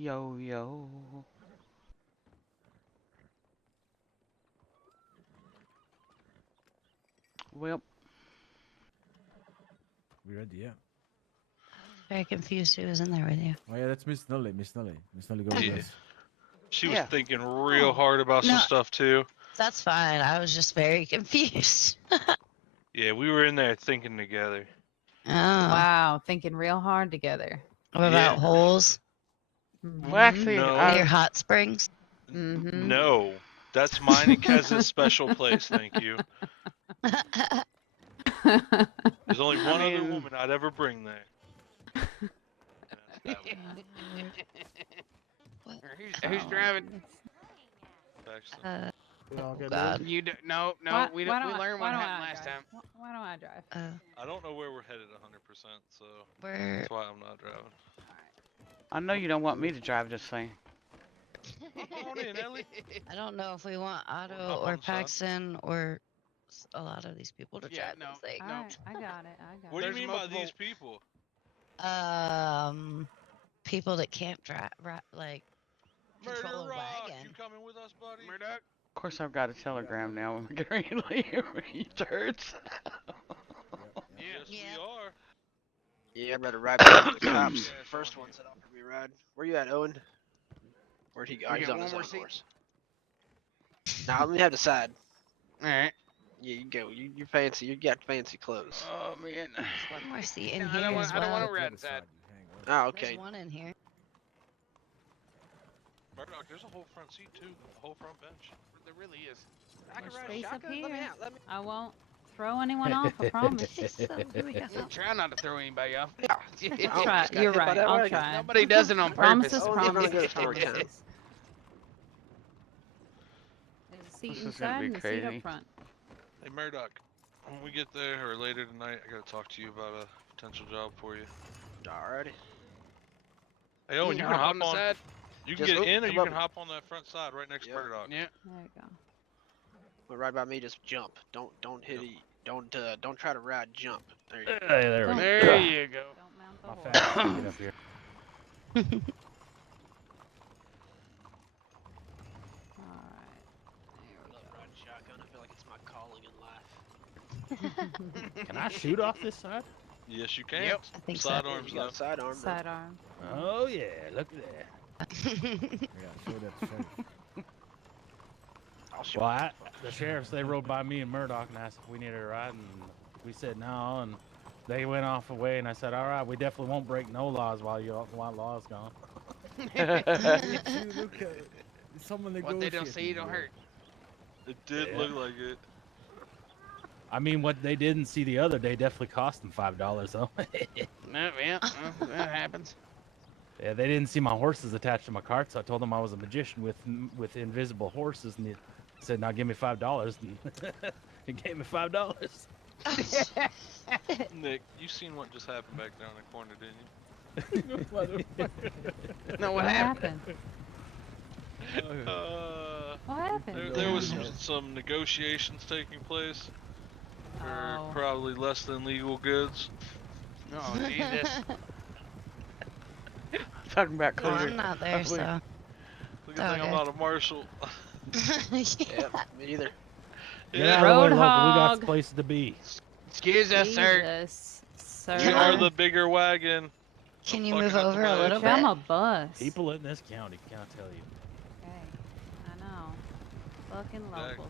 Yo, yo. Well, We ready, yeah. Very confused who was in there with you. Oh yeah, that's Miss Nully. Miss Nully. Miss Nully, go with Yeah. us. She was yeah. thinking real hard about No. some stuff too. That's fine. I was just very confused. Yeah, we were in there thinking together. Oh. Wow, thinking real hard together. What about Yeah. holes? Well, actually, No. Near hot springs? No, that's mine and Kez's special place. Thank you. There's only one other woman I'd ever bring there. And that's that one. Who's driving? Paxton. Oh, God. You do, no, we learned what happened last time. Why don't I drive? I don't know where we're headed 100%, so Where? that's why I'm not driving. I know you don't want me to drive, just saying. Come on in, Ellie. I don't know if we want Up Otto on or the side. Paxton or a lot of these people to Yeah, drive no, this thing. Alright, I got it. What do you There's mean multiple- by these people? People that can't drive, like, Murder control a Rock, wagon. you coming with us, buddy? Murdoch? Of course, I've got a telegram now. When we get ready to leave. You turds. Yes, Yeah. we are. Yeah, I'd rather ride back with the cops. Yeah, First it's on one said offered me a ride. Where you at, Owen? Where'd he go? Oh, You he's got on one his more own seat? horse. Nah, let me have the side. Alright. Yeah, you go. You're fancy. You got fancy clothes. Oh man. One more seat in No, I here don't as want- I don't well. wanna ride inside. Oh, okay. There's one in here. Murdoch, there's a whole front seat too. A whole front bench. There really is. I can There's ride a space up shotgun. Let me here. out. Let me. I won't throw anyone off, I promise. So, here we go. Try not to throw anybody off. Yeah. I'll try. just got You're hit by right. that I'll wagon. try. Nobody does it on Promises, purpose. Oh, we're gonna go promises, to story time. promises. There's a seat This is inside gonna be and a seat crazy. up front. Hey, Murdoch, when we get there or later tonight, I gotta talk to you about a potential job for you. Alrighty. Hey, Owen, you can hop the on. side. You can Just get in, or come you up can hop on that front side right next to Yeah. Murdoch. Yeah. There you go. But right by me, just jump. Don't hit Yep. it. Don't try to ride. Jump. There you go. There we go. There you go. Don't mount the My horse. fat get up here. Alright. I love riding shotgun. I feel like it's my calling in life. Can I shoot off this side? Yes, you can. Yep. I think so. Sidearms You got though. a sidearm. bro. Sidearm. Oh yeah, look at that. Yeah, show that to sheriff. I'll shoot. Well, the sheriffs, they rode by me and Murdoch and asked if we needed a ride, and we said no, and they went off away, and I said, all right, we definitely won't break no laws while law's gone. Look at someone What they don't see don't hurt. It did Yeah. look like it. I mean, what they didn't see the other day definitely cost them $5, though. No, yeah, well, that happens. Yeah, they didn't see my horses attached to my cart, so I told them I was a magician with invisible horses, and they said, "Now give me $5." And he gave me $5. Nick, you seen what just happened back there in the corner, didn't you? No, what What happened? happened? What There, happened? there was some negotiations taking place for Oh. probably less than legal goods. Oh, Jesus. Talking about Well, COVID. I'm not there, so. Look at thing, I'm Okay. not a marshal. Yeah, me either. Get out of the way, local. We got Roadhog. places to be. Excuse us, sir. Jesus, sir. We are the bigger wagon. Can I'm you fucking move up the over a way. little I'm bit? a bus. People in this county, can I tell you? Okay, I know. Fucking Exactly.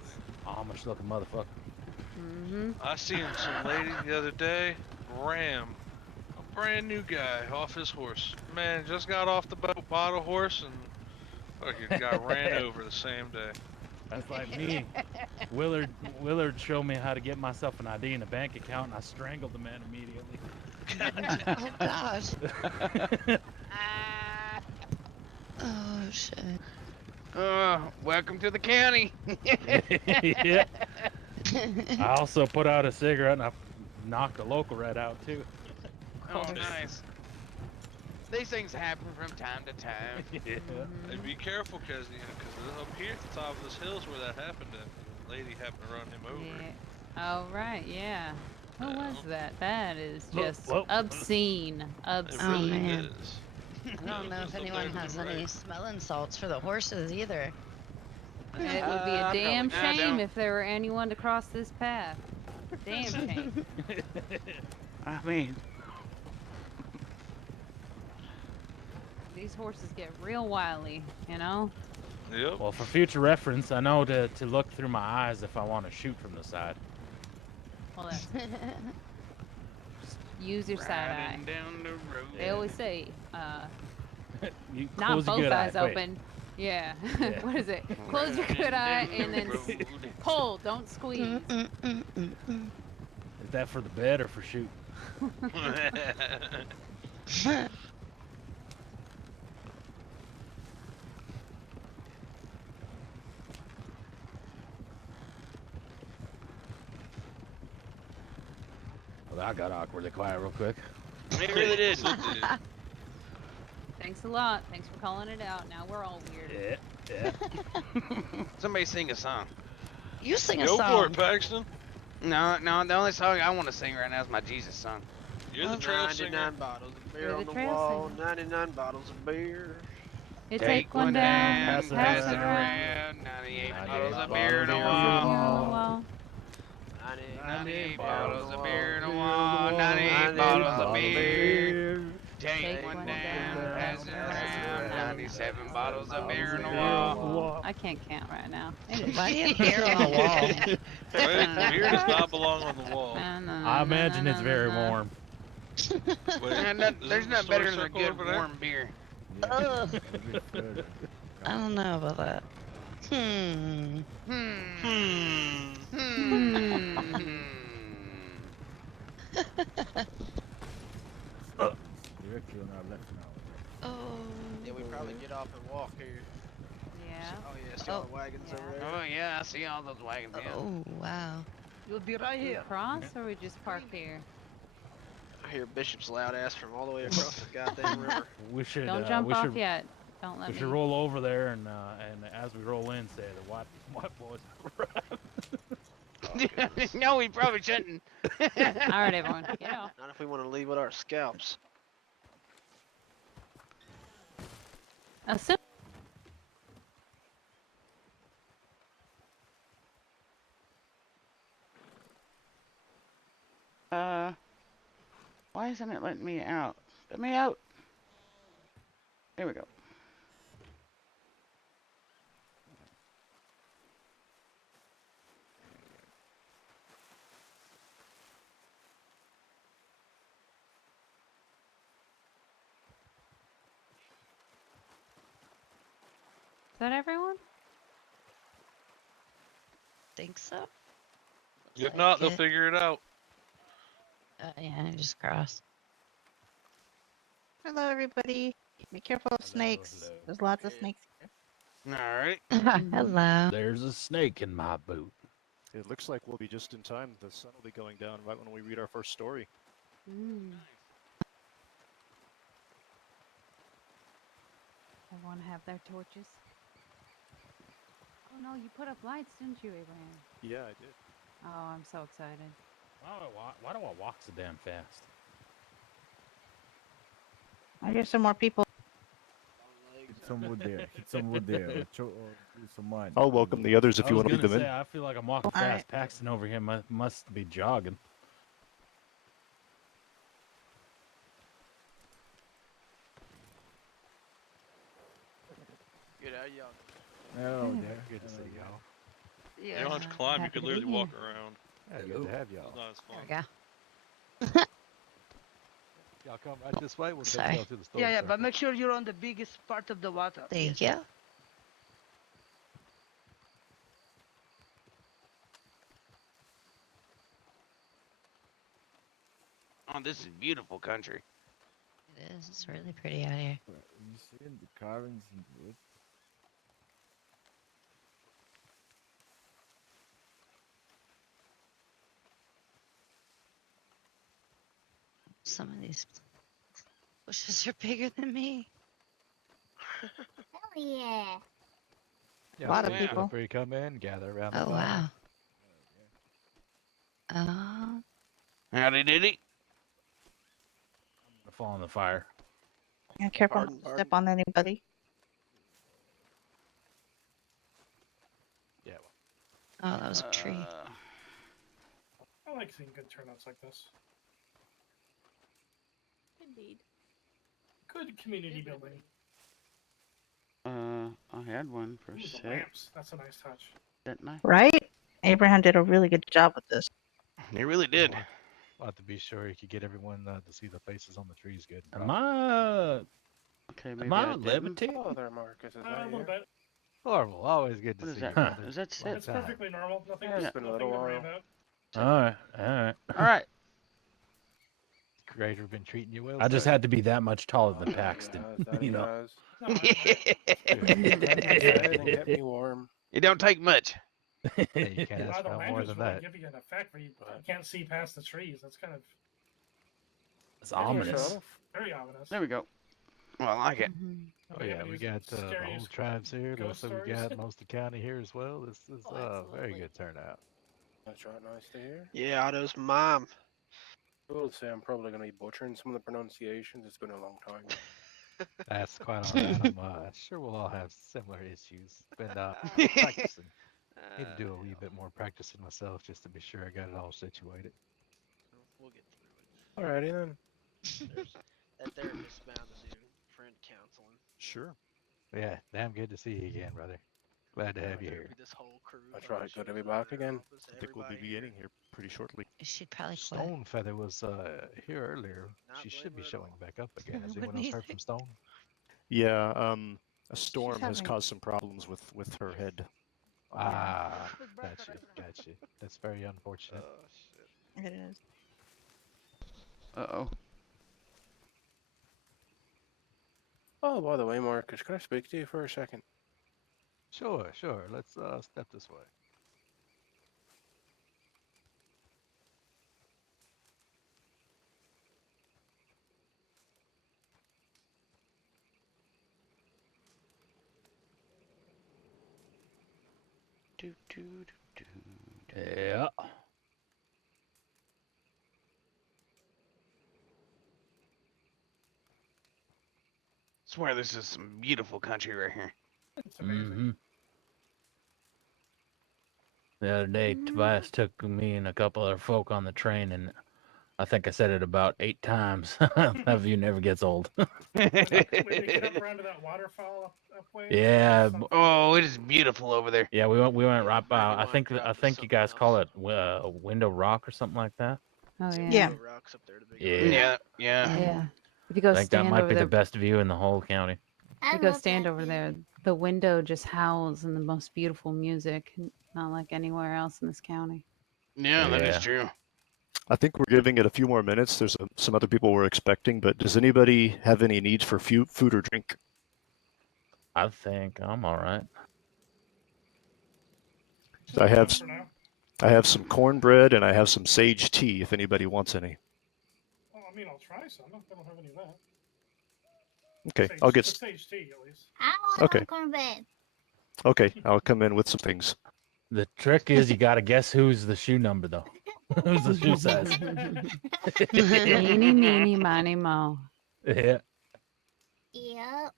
locals. Amish looking motherfucker. Mm-hmm. I seen some lady the other day ram a brand new guy off his horse. Man, just got off the boat, bought a horse, and fucking got ran over the same day. That's like me. Willard showed me how to get myself an ID and a bank account, and I strangled the man immediately. Oh, gosh. Oh, shit. Welcome to the county. Yeah. I also put out a cigarette and I knocked a local rat out too. Oh, nice. These things happen from time to time. Yeah. Hey, be careful, cause up here at the top of this hill's where that happened. And the lady happened to run him over. Yeah. Oh, right, yeah. Who was that? That is Whoa, just whoa. obscene. It Obscene. really man. is. I don't know if Just up anyone there to has the any right. smelling salts for the horses either. It would be a Probably damn not. shame Don't. if there were anyone to cross this path. Damn shame. I mean, These horses get real wily, you know? Yep. Well, for future reference, I know to look through my eyes if I want to shoot from the side. Well, that's use your side eye. Riding down the road. They always say, You not close your both good eyes eye. Wait. open. Yeah. Yeah. What is it? Close your good eye Riding and down then the road. pull. Don't squeeze. Is that for the bed or for shooting? Well, that got awkwardly quiet real quick. It really did. Yes, it did. Thanks a lot. Thanks for calling it out. Now we're all weird. Yeah. Somebody sing a song. You sing a Go for song. it, Paxton. No, the only song I want to sing right now is my Jesus song. You're the trail singer. 99 bottles of beer You're on the the trail wall. singer. 99 bottles of beer. You Take one down, pass it pass it around. around. 98 bottles of beer in a Beer wall. on the Wall. 98 bottles of beer in a wall. 98 bottles of beer. Take one down, pass it around. 97 bottles of beer in a wall. I can't count right now. It is- Why do you have beer on the wall? Wait, beer does not belong on the wall. I imagine it's very warm. Wait, And is there's it nothing the better store than a circle good over there? warm beer. Ugh. I don't know about that. Hmm. Directly on our left now. Oh. Yeah, we probably get off and walk here. Yeah. Oh yeah, see all the wagons Yeah. over there. Oh yeah, I see all those wagons. Yeah. Oh, wow. You'll be right We cross or we just park here? I hear Bishop's loud ass from all the way across the goddamn river. We should. Don't jump we off should, yet. Don't let We me. should roll over there and as we roll in, say the white boys. No, we probably shouldn't. All right, everyone. Get off. Not if we want to leave with our scalps. Assume. why isn't it letting me out? Let me out. There we go. Is that everyone? Think so? If not, they'll Okay. figure it out. Yeah, just cross. Hello, everybody. Be careful of snakes. hello. There's lots of snakes here. All right. Hello. There's a snake in my boot. It looks like we'll be just in time. The sun will be going down right when we read our first story. Mm. Everyone have their torches. Oh no, you put up lights, didn't you, Abraham? Yeah, I did. Oh, I'm so excited. Why do I walk so damn fast? I hear some more people. Hit some wood there. Hit some wood there. Or do some mine. I'll welcome the others if I you was want to lead gonna them say, in. I feel like I'm walking All fast. right. Paxton over here must be jogging. Get out, y'all. Oh, Yeah. there. Good to see y'all. You don't have to climb, you Happy could to be literally here. walk around. Yeah, good to have y'all. It's not as There fun. we go. Y'all come right this way. We'll Sorry. y'all to the store. Yeah, but make sure you're on the biggest part of the water. Thank you. Oh, this is beautiful country. It is. It's really pretty out here. You see the carvings in the wood? Some of these bushes are bigger than me. Hell yeah. Yeah, A lot of so people. Feel free to come in, gather around the Oh, fire. wow. Oh, Howdy diddy. I fall in the fire. And careful not to step on anybody. Yeah. Oh, that was a tree. I like seeing good turnouts like this. Indeed. Good community building. I had one for Ooh, the 6, lamps. That's a nice touch. didn't I? Right? Abraham did a really good job with this. He really did. We'll have to be sure you could get everyone to see the faces on the trees good. Am I Okay, maybe am I I didn't. levitating? Hello there, Marcus. Is A that little you? bit. Orville, always good to What is see that? you, brother. Is that Long 6? It's time. perfectly normal. Nothing, Yeah. It's been a nothing little to worry while. about. Alright, alright. Alright. Creator been treating you well. I just sir? had to be that much taller than Paxton. That You he know. has. No, I- Kept me fed and kept me warm. It don't take much. Yeah, you can't Wow, ask the for more lanterns than really that. give you an effect where you can't see past the trees. That's kind of It's ominous. very ominous. There we go. Well, I like it. Oh yeah, we got the whole tribes here. Looks like we got most of the county here as well. This is very good turnout. That's right, nice to hear. Yeah, Otto's mom. I will say I'm probably going to be butchering some of the pronunciations. It's been a long time. That's quite all right. I'm sure we'll all have similar issues. Been practicing. Need to do a wee bit more practicing myself just to be sure I got it all situated. We'll get through it. Alrighty then. That therapist bound to do friend counseling. Sure. Yeah, damn good to see you again, brother. Glad to have you here. This whole crew. That's right, good to be back again. I think we'll be beginning here pretty shortly. She'd probably quit. Stone Feather was here earlier. She should be showing back up again. Has anyone else heard from Stone? Yeah, a storm has having- caused some problems with her head. Ah, gotcha. That's very unfortunate. It is. Uh-oh. Oh, by the way, Marcus, can I speak to you for a second? Sure. Let's step this way. Yeah. Swear this is some beautiful country right here. It's amazing. Mm-hmm. The other day, Tobias took me and a couple other folk on the train, and I think I said it about 8 times. That view never gets old. When you get up around to that waterfall up way. Yeah. Oh, it is beautiful over there. Yeah, we went right by. I think you guys call it Window Rock or something like that. Oh yeah. Yeah. Rocks up there to big Yeah. Yeah. Yeah. If you go I think that stand might over be there, the best view in the whole county. if you go stand over there, the window just howls in the most beautiful music, not like anywhere else in this county. Yeah, that is Yeah. true. I think we're giving it a few more minutes. There's some other people we're expecting, but does anybody have any needs for food or drink? I think I'm all right. I have For now. I have some cornbread and I have some sage tea if anybody wants any. Well, I mean, I'll try some. I don't have any of that. Okay, Sage, I'll get. the sage tea at least. Okay. Okay, I'll come in with some things. The trick is you got to guess who's the shoe number though. Who's the shoe size? Eeny, meeny, miny, mo. Yeah. Yep.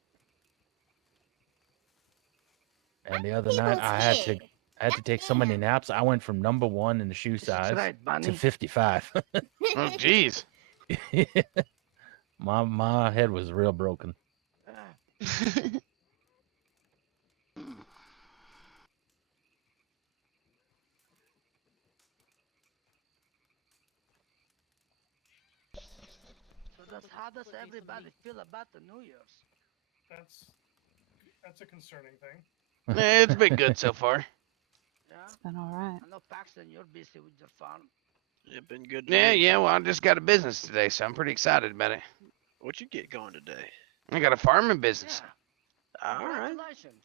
And the other night I had to take so many naps. I went from number 1 in the shoe size right, Bunny. to 55. Oh, jeez. My head was real broken. How does everybody feel about the New Year's? That's a concerning thing. It's been good so far. Yeah. It's been all right. I know Paxton, you're busy with your farm. It's been good. Yeah. Well, I just got a business today, so I'm pretty excited about it. What'd you get going today? I got a farming business. All right. Congratulations.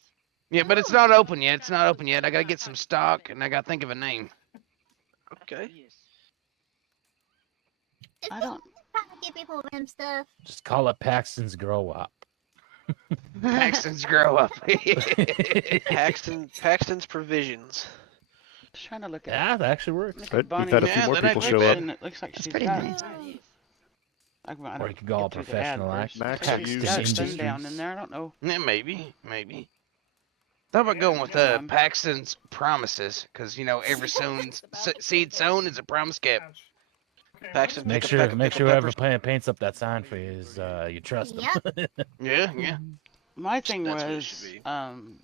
Yeah, but it's not open yet. It's not open yet. I gotta get some stock, and I gotta think of a name. Okay. Yes. I don't. Trying to give people random stuff. Just call it Paxton's Grow Up. Paxton's Grow Up. Paxton's Provisions. Just trying to look at. Yeah, that actually works. Look Right, at Bonnie. we've had a few Yeah, more that people ain't show up. And it looks like It's she's pretty got. nice. I Or don't you could go all get through the ad professional first. Max, Because are she's you got using Sundown in streams? there. I don't know. Yeah, maybe. How about going with Yeah. Paxton's promises? Because you know every seed sown is a promise kept. Ouch. Okay, Paxton, Make pick a sure peck of make pickled sure whoever peppers. paints up that sign for you is you trust them. Yep. Yeah. My thing That's what it should was, be.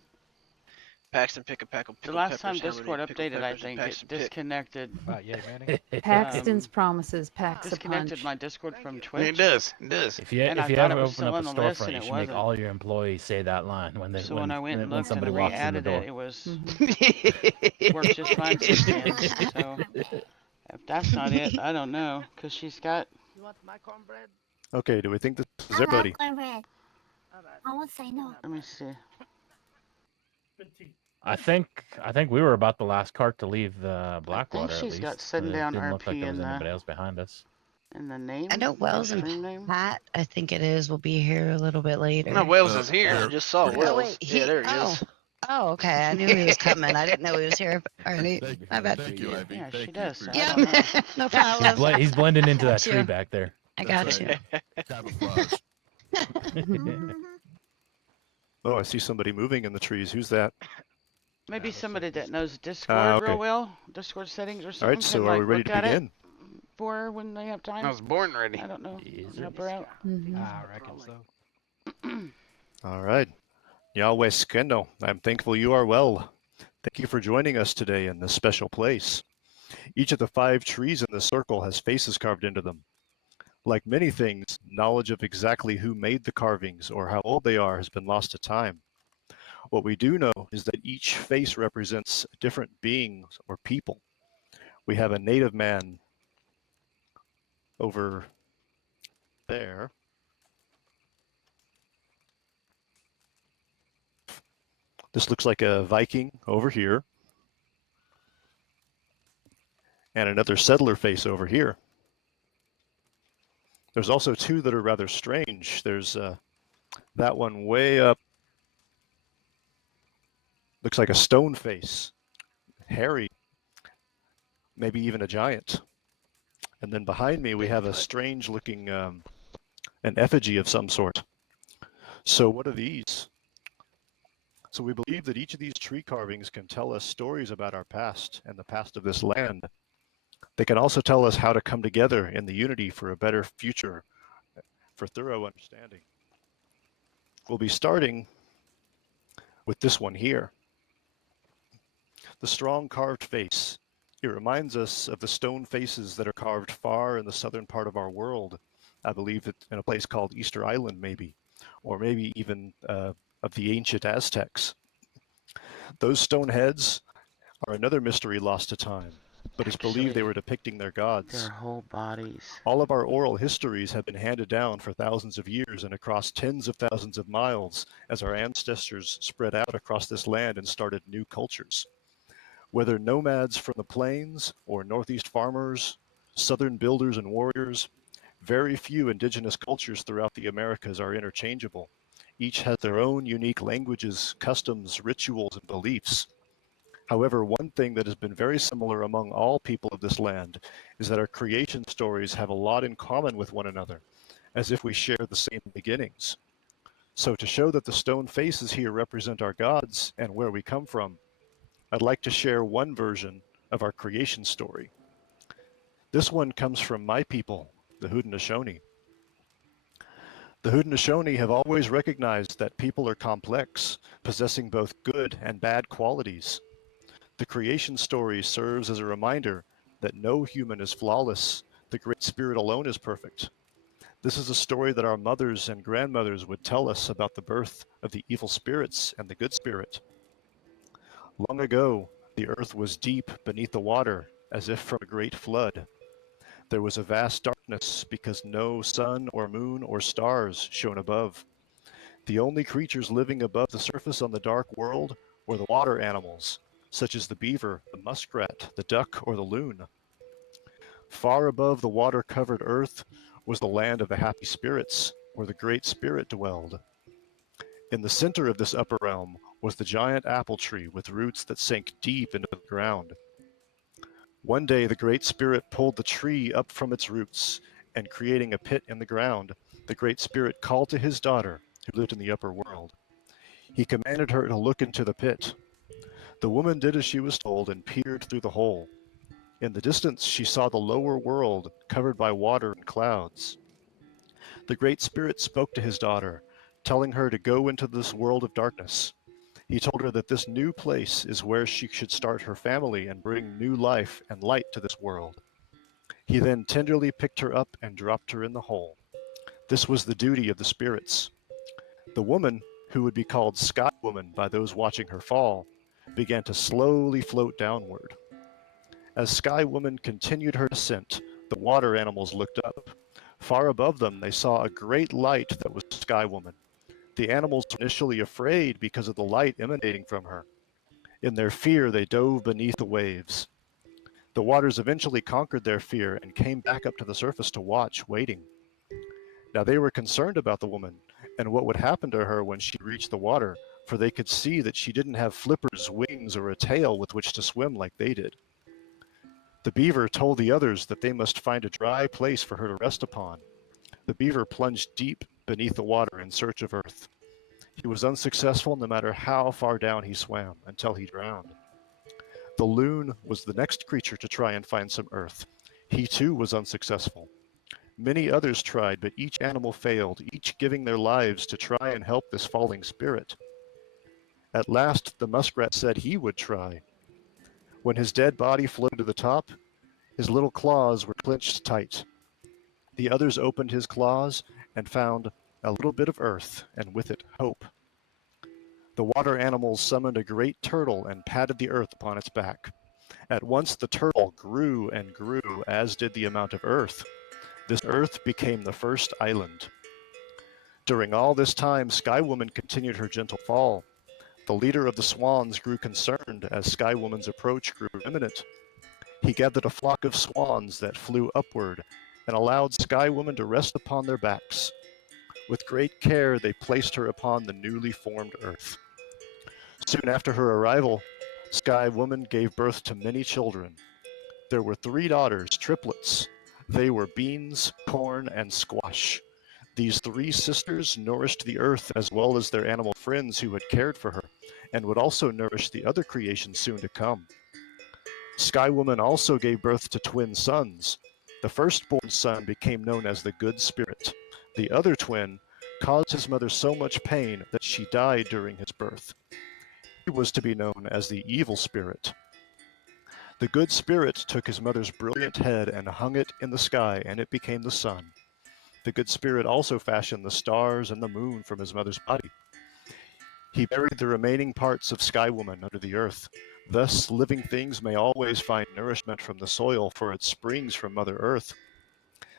Paxton pick a pack of the pickled last peppers. time How many Discord pickled updated, I peppers did think it Paxton pick? disconnected. Wow, yay, Manny. Paxton's promises packs a Disconnected punch. my Discord from It Twitch. does. If you And I if you thought it ever was open still up a on the list, storefront, and you it should make wasn't. all your employees say that line when they So when I went and when looked somebody and walks in the re-added door. it, it was Mm-hmm. worked just fine since then. So if that's not it, I don't know. Cause she's got. You want my cornbread? Okay, do we think this is I love everybody? cornbread. All right. I won't say no. Let me see. Good tea. I think we were about the last cart to leave I Blackwater. think she's at got least. It Sundown didn't look like RP there was in the anybody else behind us. name. I know The Wells and stream name. Pat, I think it is, will be here a little bit later. No, Wells is here. I just saw Oh, Wells. wait, Yeah, there he is. Oh, okay. I knew he was coming. I didn't know he was here already. My bad. Thank you, Ivy. Yeah, Thank she you does. for So your I Yep, don't know. no He's, problem. he's blending into that Got tree you. back there. I That's got you. right. Camouflage. Oh, I see somebody moving in the trees. Who's that? Maybe somebody that knows Discord Okay. real well, Discord settings or All something, right, so can are like we ready look to at it begin? for her when they have time. I was born ready. I don't know. Is Help her out. I reckon so. All right. Yahweh Skendo, I'm thankful you are well. Thank you for joining us today in this special place. Each of the 5 trees in the circle has faces carved into them. Like many things, knowledge of exactly who made the carvings or how old they are has been lost to time. What we do know is that each face represents different beings or people. We have a native man over there. This looks like a Viking over here. And another settler face over here. There's also 2 that are rather strange. There's that one way up. Looks like a stone face. Hairy. Maybe even a giant. And then behind me we have a strange looking an effigy of some sort. So what are these? So we believe that each of these tree carvings can tell us stories about our past and the past of this land. They can also tell us how to come together in the unity for a better future, for thorough understanding. We'll be starting with this one here. The strong carved face. It reminds us of the stone faces that are carved far in the southern part of our world. I believe that in a place called Easter Island, maybe, or maybe even of the ancient Aztecs. Those stone heads are another mystery lost to time, but it's believed they were depicting their gods. Their whole bodies. All of our oral histories have been handed down for thousands of years and across tens of thousands of miles as our ancestors spread out across this land and started new cultures. Whether nomads from the plains or northeast farmers, southern builders and warriors, very few indigenous cultures throughout the Americas are interchangeable. Each has their own unique languages, customs, rituals, and beliefs. However, one thing that has been very similar among all people of this land is that our creation stories have a lot in common with one another, as if we share the same beginnings. So to show that the stone faces here represent our gods and where we come from, I'd like to share one version of our creation story. This one comes from my people, the Haudenosaunee. The Haudenosaunee have always recognized that people are complex, possessing both good and bad qualities. The creation story serves as a reminder that no human is flawless. The Great Spirit alone is perfect. This is a story that our mothers and grandmothers would tell us about the birth of the evil spirits and the good spirit. Long ago, the earth was deep beneath the water, as if from a great flood. There was a vast darkness because no sun or moon or stars shone above. The only creatures living above the surface on the dark world were the water animals, such as the beaver, the muskrat, the duck, or the loon. Far above the water-covered earth was the land of the happy spirits, where the Great Spirit dwelled. In the center of this upper realm was the giant apple tree with roots that sank deep into the ground. One day the Great Spirit pulled the tree up from its roots and creating a pit in the ground, the Great Spirit called to his daughter, who lived in the upper world. He commanded her to look into the pit. The woman did as she was told and peered through the hole. In the distance, she saw the lower world covered by water and clouds. The Great Spirit spoke to his daughter, telling her to go into this world of darkness. He told her that this new place is where she should start her family and bring new life and light to this world. He then tenderly picked her up and dropped her in the hole. This was the duty of the spirits. The woman, who would be called Sky Woman by those watching her fall, began to slowly float downward. As Sky Woman continued her descent, the water animals looked up. Far above them, they saw a great light that was Sky Woman. The animals were initially afraid because of the light emanating from her. In their fear, they dove beneath the waves. The waters eventually conquered their fear and came back up to the surface to watch, waiting. Now they were concerned about the woman and what would happen to her when she reached the water, for they could see that she didn't have flippers, wings, or a tail with which to swim like they did. The beaver told the others that they must find a dry place for her to rest upon. The beaver plunged deep beneath the water in search of earth. He was unsuccessful no matter how far down he swam, until he drowned. The loon was the next creature to try and find some earth. He too was unsuccessful. Many others tried, but each animal failed, each giving their lives to try and help this falling spirit. At last, the muskrat said he would try. When his dead body floated to the top, his little claws were clenched tight. The others opened his claws and found a little bit of earth, and with it, hope. The water animals summoned a great turtle and patted the earth upon its back. At once the turtle grew and grew, as did the amount of earth. This earth became the first island. During all this time, Sky Woman continued her gentle fall. The leader of the swans grew concerned as Sky Woman's approach grew imminent. He gathered a flock of swans that flew upward and allowed Sky Woman to rest upon their backs. With great care, they placed her upon the newly formed earth. Soon after her arrival, Sky Woman gave birth to many children. There were 3 daughters, triplets. They were Beans, Corn, and Squash. These 3 sisters nourished the earth as well as their animal friends who had cared for her, and would also nourish the other creations soon to come. Sky Woman also gave birth to twin sons. The firstborn son became known as the Good Spirit. The other twin caused his mother so much pain that she died during his birth. He was to be known as the Evil Spirit. The Good Spirit took his mother's brilliant head and hung it in the sky, and it became the sun. The Good Spirit also fashioned the stars and the moon from his mother's body. He buried the remaining parts of Sky Woman under the earth. Thus, living things may always find nourishment from the soil, for it springs from Mother Earth.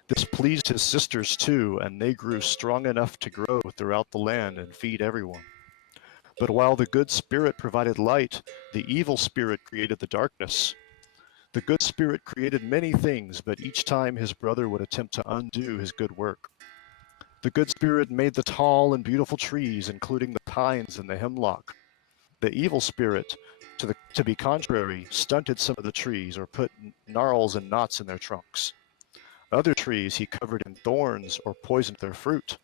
This pleased his sisters too, and they grew strong enough to grow throughout the land and feed everyone. But while the Good Spirit provided light, the Evil Spirit created the darkness. The Good Spirit created many things, but each time his brother would attempt to undo his good work. The Good Spirit made the tall and beautiful trees, including the pines and the hemlock. The Evil Spirit, to be contrary, stunted some of the trees or put gnarls and knots in their trunks. Other trees he covered in thorns or poisoned their fruit.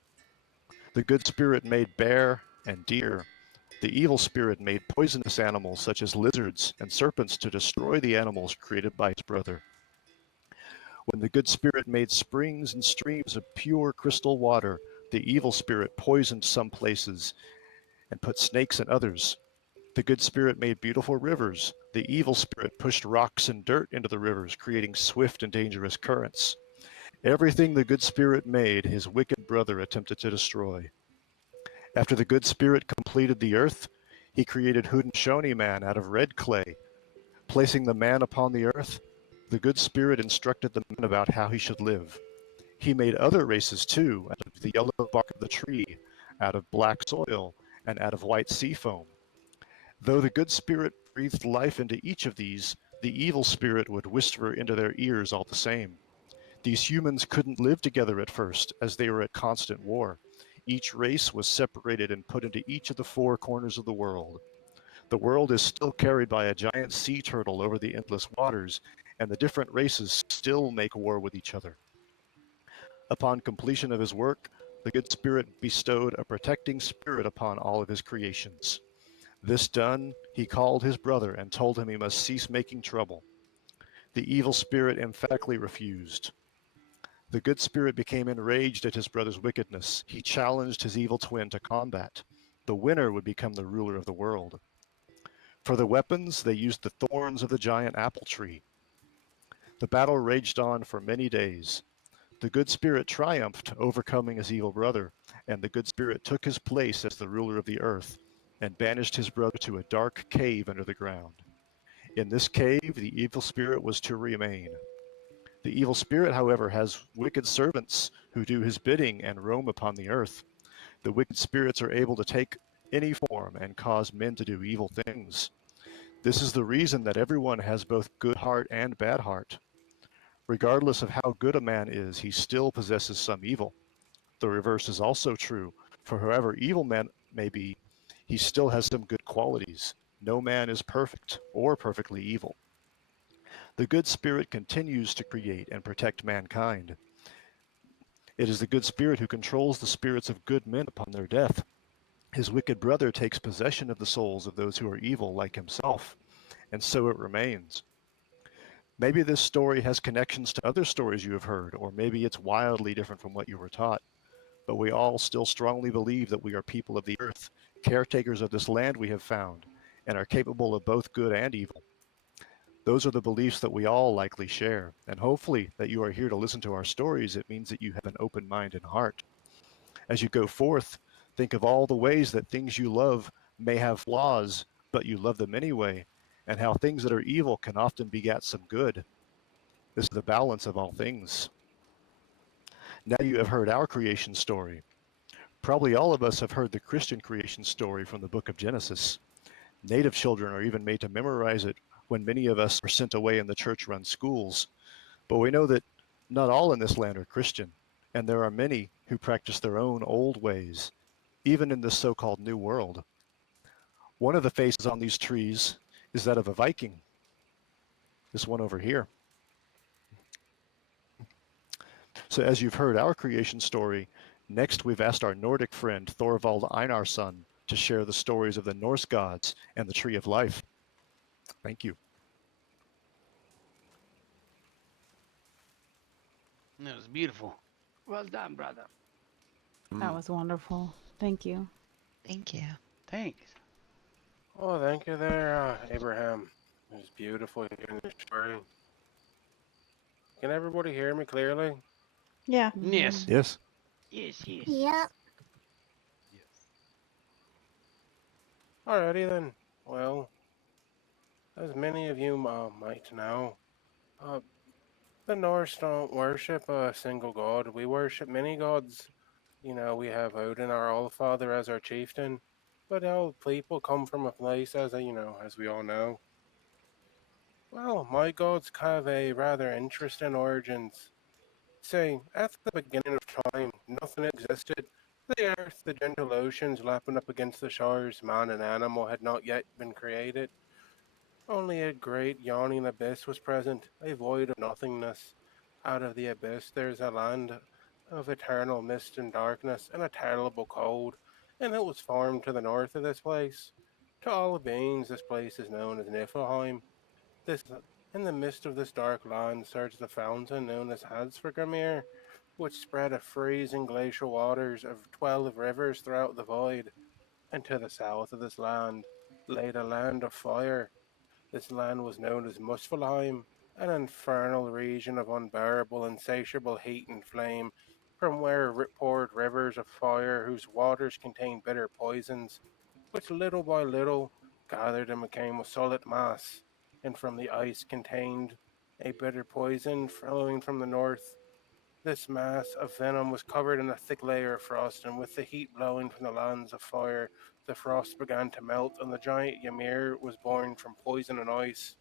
The Good Spirit made bear and deer. The Evil Spirit made poisonous animals such as lizards and serpents to destroy the animals created by his brother. When the Good Spirit made springs and streams of pure crystal water, the Evil Spirit poisoned some places and put snakes in others. The Good Spirit made beautiful rivers. The Evil Spirit pushed rocks and dirt into the rivers, creating swift and dangerous currents. Everything the Good Spirit made, his wicked brother attempted to destroy. After the Good Spirit completed the earth, he created Haudenosaunee Man out of red clay. Placing the man upon the earth, the Good Spirit instructed the man about how he should live. He made other races too, out of the yellow bark of the tree, out of black soil, and out of white sea foam. Though the Good Spirit breathed life into each of these, the Evil Spirit would whisper into their ears all the same. These humans couldn't live together at first, as they were at constant war. Each race was separated and put into each of the 4 corners of the world. The world is still carried by a giant sea turtle over the endless waters, and the different races still make war with each other. Upon completion of his work, the good spirit bestowed a protecting spirit upon all of his creations. This done, he called his brother and told him he must cease making trouble. The evil spirit emphatically refused. The good spirit became enraged at his brother's wickedness. He challenged his evil twin to combat. The winner would become the ruler of the world. For the weapons, they used the thorns of the giant apple tree. The battle raged on for many days. The good spirit triumphed, overcoming his evil brother, and the good spirit took his place as the ruler of the earth and banished his brother to a dark cave under the ground. In this cave, the evil spirit was to remain. The evil spirit, however, has wicked servants who do his bidding and roam upon the earth. The wicked spirits are able to take any form and cause men to do evil things. This is the reason that everyone has both good heart and bad heart. Regardless of how good a man is, he still possesses some evil. The reverse is also true, for however evil man may be, he still has some good qualities. No man is perfect or perfectly evil. The good spirit continues to create and protect mankind. It is the good spirit who controls the spirits of good men upon their death. His wicked brother takes possession of the souls of those who are evil like himself, and so it remains. Maybe this story has connections to other stories you have heard, or maybe it's wildly different from what you were taught. But we all still strongly believe that we are people of the earth, caretakers of this land we have found, and are capable of both good and evil. Those are the beliefs that we all likely share, and hopefully that you are here to listen to our stories. It means that you have an open mind and heart. As you go forth, think of all the ways that things you love may have flaws, but you love them anyway, and how things that are evil can often beget some good. This is the balance of all things. Now you have heard our creation story. Probably all of us have heard the Christian creation story from the book of Genesis. Native children are even made to memorize it when many of us are sent away in the church run schools. But we know that not all in this land are Christian, and there are many who practice their own old ways, even in this so called New World. One of the faces on these trees is that of a Viking, this one over here. So, as you've heard our creation story, next we've asked our Nordic friend Thorvald Einarsson to share the stories of the Norse gods and the Tree of Life. Thank you. That was beautiful. Well done, brother. That was wonderful. Thank you. Thank you. Thanks. Oh, thank you there, Abraham. It was beautiful hearing the story. Can everybody hear me clearly? Yeah. Yes. Yes. Yes, yes. Yep. Alrighty then. Well, as many of you might know, uh, the Norse don't worship a single god. We worship many gods. You know, we have Odin, our Allfather, as our chieftain. But all people come from a place, as we all know. Well, my gods have a rather interesting origins. Say, at the beginning of time, nothing existed. The earth, the gentle oceans lapping up against the shores, man and animal had not yet been created. Only a great yawning abyss was present, a void of nothingness. Out of the abyss there is a land of eternal mist and darkness, and a terrible cold, and it was formed to the north of this place. To all beings, this place is known as Niflheim. This, in the midst of this dark land, surged the fountain known as Hadspergamir, which spread a freezing glacial waters of 12 rivers throughout the void. And to the south of this land lay the land of fire. This land was known as Muspelheim, an infernal region of unbearable, insatiable heat and flame, from where poured rivers of fire whose waters contained bitter poisons, which little by little gathered and became a solid mass, and from the ice contained a bitter poison flowing from the north. This mass of venom was covered in a thick layer of frost, and with the heat blowing from the lands of fire, the frost began to melt, and the giant Ymir was born from poison and ice.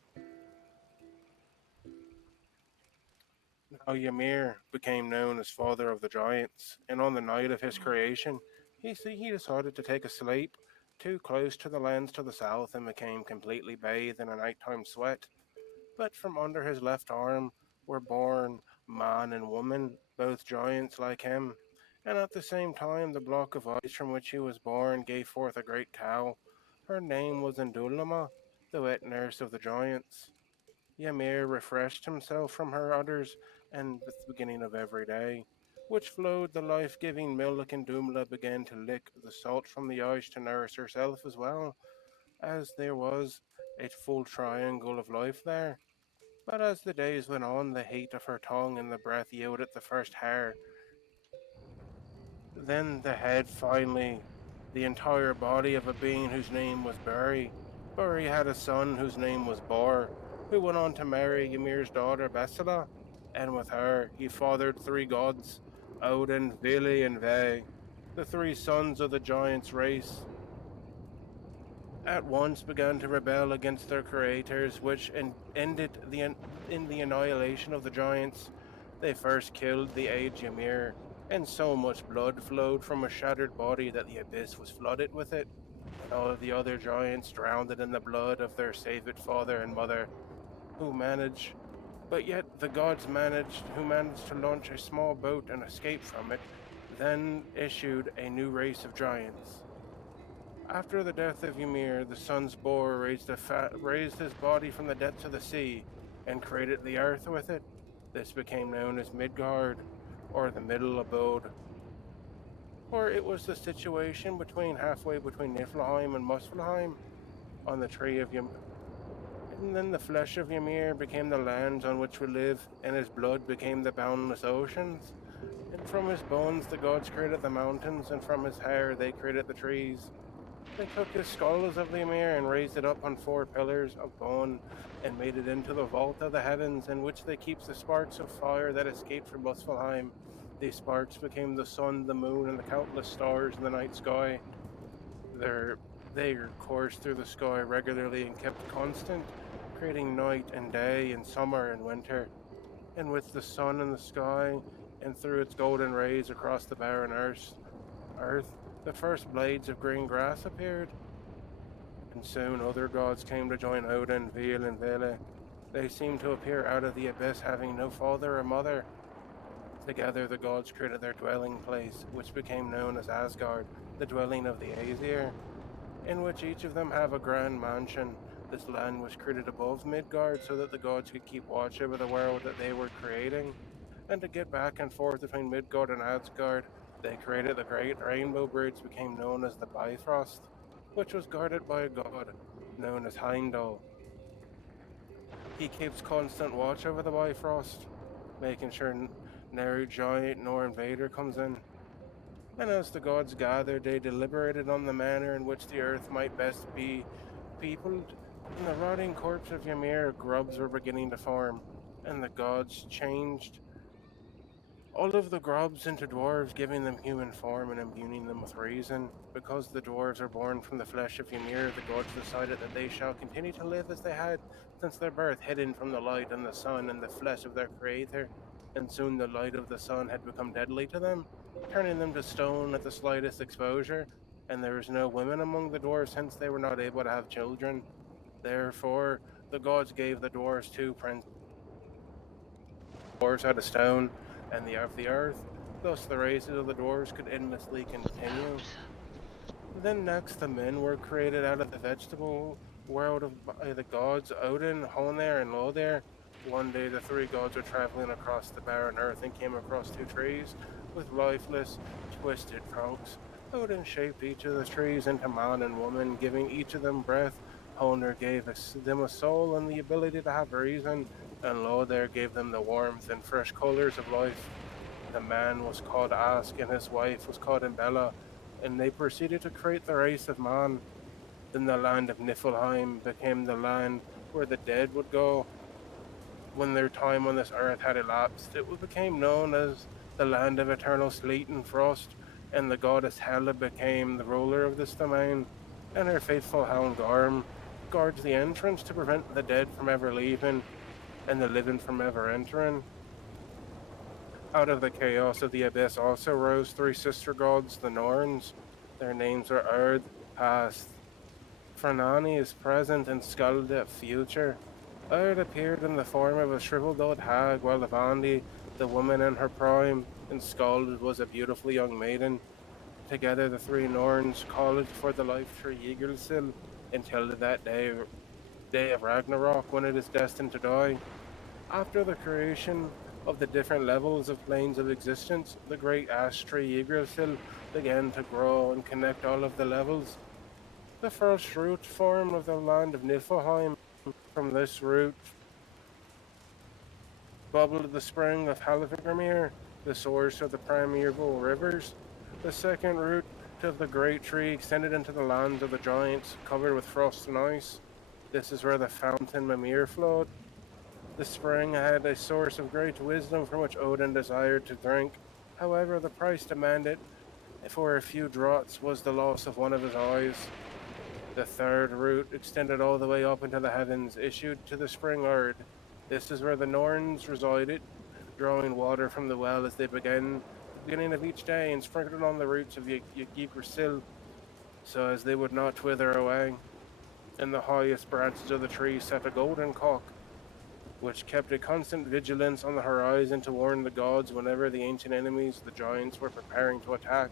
Now Ymir became known as Father of the Giants, and on the night of his creation, he decided to take a sleep too close to the lands to the south and became completely bathed in a nighttime sweat. But from under his left arm were born man and woman, both giants like him. And at the same time, the block of ice from which he was born gave forth a great cow. Her name was Indulama, the wet nurse of the giants. Ymir refreshed himself from her udders, and with the beginning of every day, which flowed the life giving milk, and Dumla began to lick the salt from the ice to nourish herself as well, as there was a full triangle of life there. But as the days went on, the heat of her tongue and the breath yielded the first hair, then the head, finally, the entire body of a being whose name was Buri. Buri had a son whose name was Bor, who went on to marry Ymir's daughter Besala, and with her he fathered three gods, Odin, Vili, and Ve, the three sons of the giants' race. At once began to rebel against their creators, which ended in the annihilation of the giants. They first killed the aged Ymir, and so much blood flowed from a shattered body that the abyss was flooded with it, and all of the other giants drowned in the blood of their saved father and mother, who managed, but yet the gods who managed to launch a small boat and escape from it, then issued a new race of giants. After the death of Ymir, the sun's Bor raised his body from the depths of the sea and created the earth with it. This became known as Midgard, or the middle abode, for it was the situation between halfway between Niflheim and Muspelheim on the tree of Ymir. And then the flesh of Ymir became the lands on which we live, and his blood became the boundless oceans. And from his bones the gods created the mountains, and from his hair they created the trees. They took the skulls of the Ymir and raised it up on four pillars of bone and made it into the vault of the heavens, in which they keep the sparks of fire that escaped from Muspelheim. These sparks became the sun, the moon, and the countless stars in the night sky. They coursed through the sky regularly and kept constant, creating night and day and summer and winter. And with the sun in the sky and through its golden rays across the barren earth, the first blades of green grass appeared. And soon other gods came to join Odin, Vil, and Vele. They seemed to appear out of the abyss, having no father or mother. Together the gods created their dwelling place, which became known as Asgard, the dwelling of the Aesir, in which each of them have a grand mansion. This land was created above Midgard so that the gods could keep watch over the world that they were creating. And to get back and forth between Midgard and Asgard, they created the great rainbow bridge, became known as the Bifrost, which was guarded by a god known as Heimdall. He keeps constant watch over the Bifrost, making sure no giant nor invader comes in. And as the gods gathered, they deliberated on the manner in which the earth might best be peopled. In the rotting corpse of Ymir, grubs were beginning to form, and the gods changed all of the grubs into dwarves, giving them human form and imbuing them with reason. Because the dwarves are born from the flesh of Ymir, the gods decided that they shall continue to live as they had since their birth, hidden from the light and the sun and the flesh of their creator. And soon the light of the sun had become deadly to them, turning them to stone at the slightest exposure. And there was no women among the dwarves, since they were not able to have children. Therefore, the gods gave the dwarves two princes. Dwarves out of stone and of the earth, thus the races of the dwarves could endlessly continue. Then next the men were created out of the vegetable world by the gods Odin, Honir, and Lodir. One day the three gods were traveling across the barren earth and came across two trees with lifeless, twisted trunks. Odin shaped each of the trees into man and woman, giving each of them breath. Honir gave them a soul and the ability to have reason, and Lodir gave them the warmth and fresh colors of life. The man was called Ask, and his wife was called Imbella, and they proceeded to create the race of man. Then the land of Niflheim became the land where the dead would go when their time on this earth had elapsed. It became known as the land of eternal sleet and frost, and the goddess Hela became the ruler of this domain, and her faithful hound Garm guards the entrance to prevent the dead from ever leaving and the living from ever entering. Out of the chaos of the abyss also rose three sister gods, the Norns. Their names are Erd, past, Franani is present, and Skalda, future. Earth appeared in the form of a shriveled old hag, while Lavandi, the woman in her prime, enscolled, was a beautiful young maiden. Together the three Norns called for the life tree Yggdrasil until that day of Ragnarok when it is destined to die. After the creation of the different levels of planes of existence, the great ash tree Yggdrasil began to grow and connect all of the levels. The first root form of the land of Niflheim. From this root bubbled the spring of Halfgrimir, the source of the primeval rivers. The second root of the great tree extended into the lands of the giants, covered with frost and ice. This is where the fountain Mimir flowed. The spring had a source of great wisdom from which Odin desired to drink. However, the price demanded for a few draughts was the loss of one of his eyes. The third route extended all the way up into the heavens, issued to the spring Erd. This is where the Norns resided, drawing water from the well as they began at the beginning of each day and sprinkled on the roots of Yggdrasil, so as they would not wither away. In the highest branches of the tree sat a golden cock, which kept a constant vigilance on the horizon to warn the gods whenever the ancient enemies, the giants, were preparing to attack.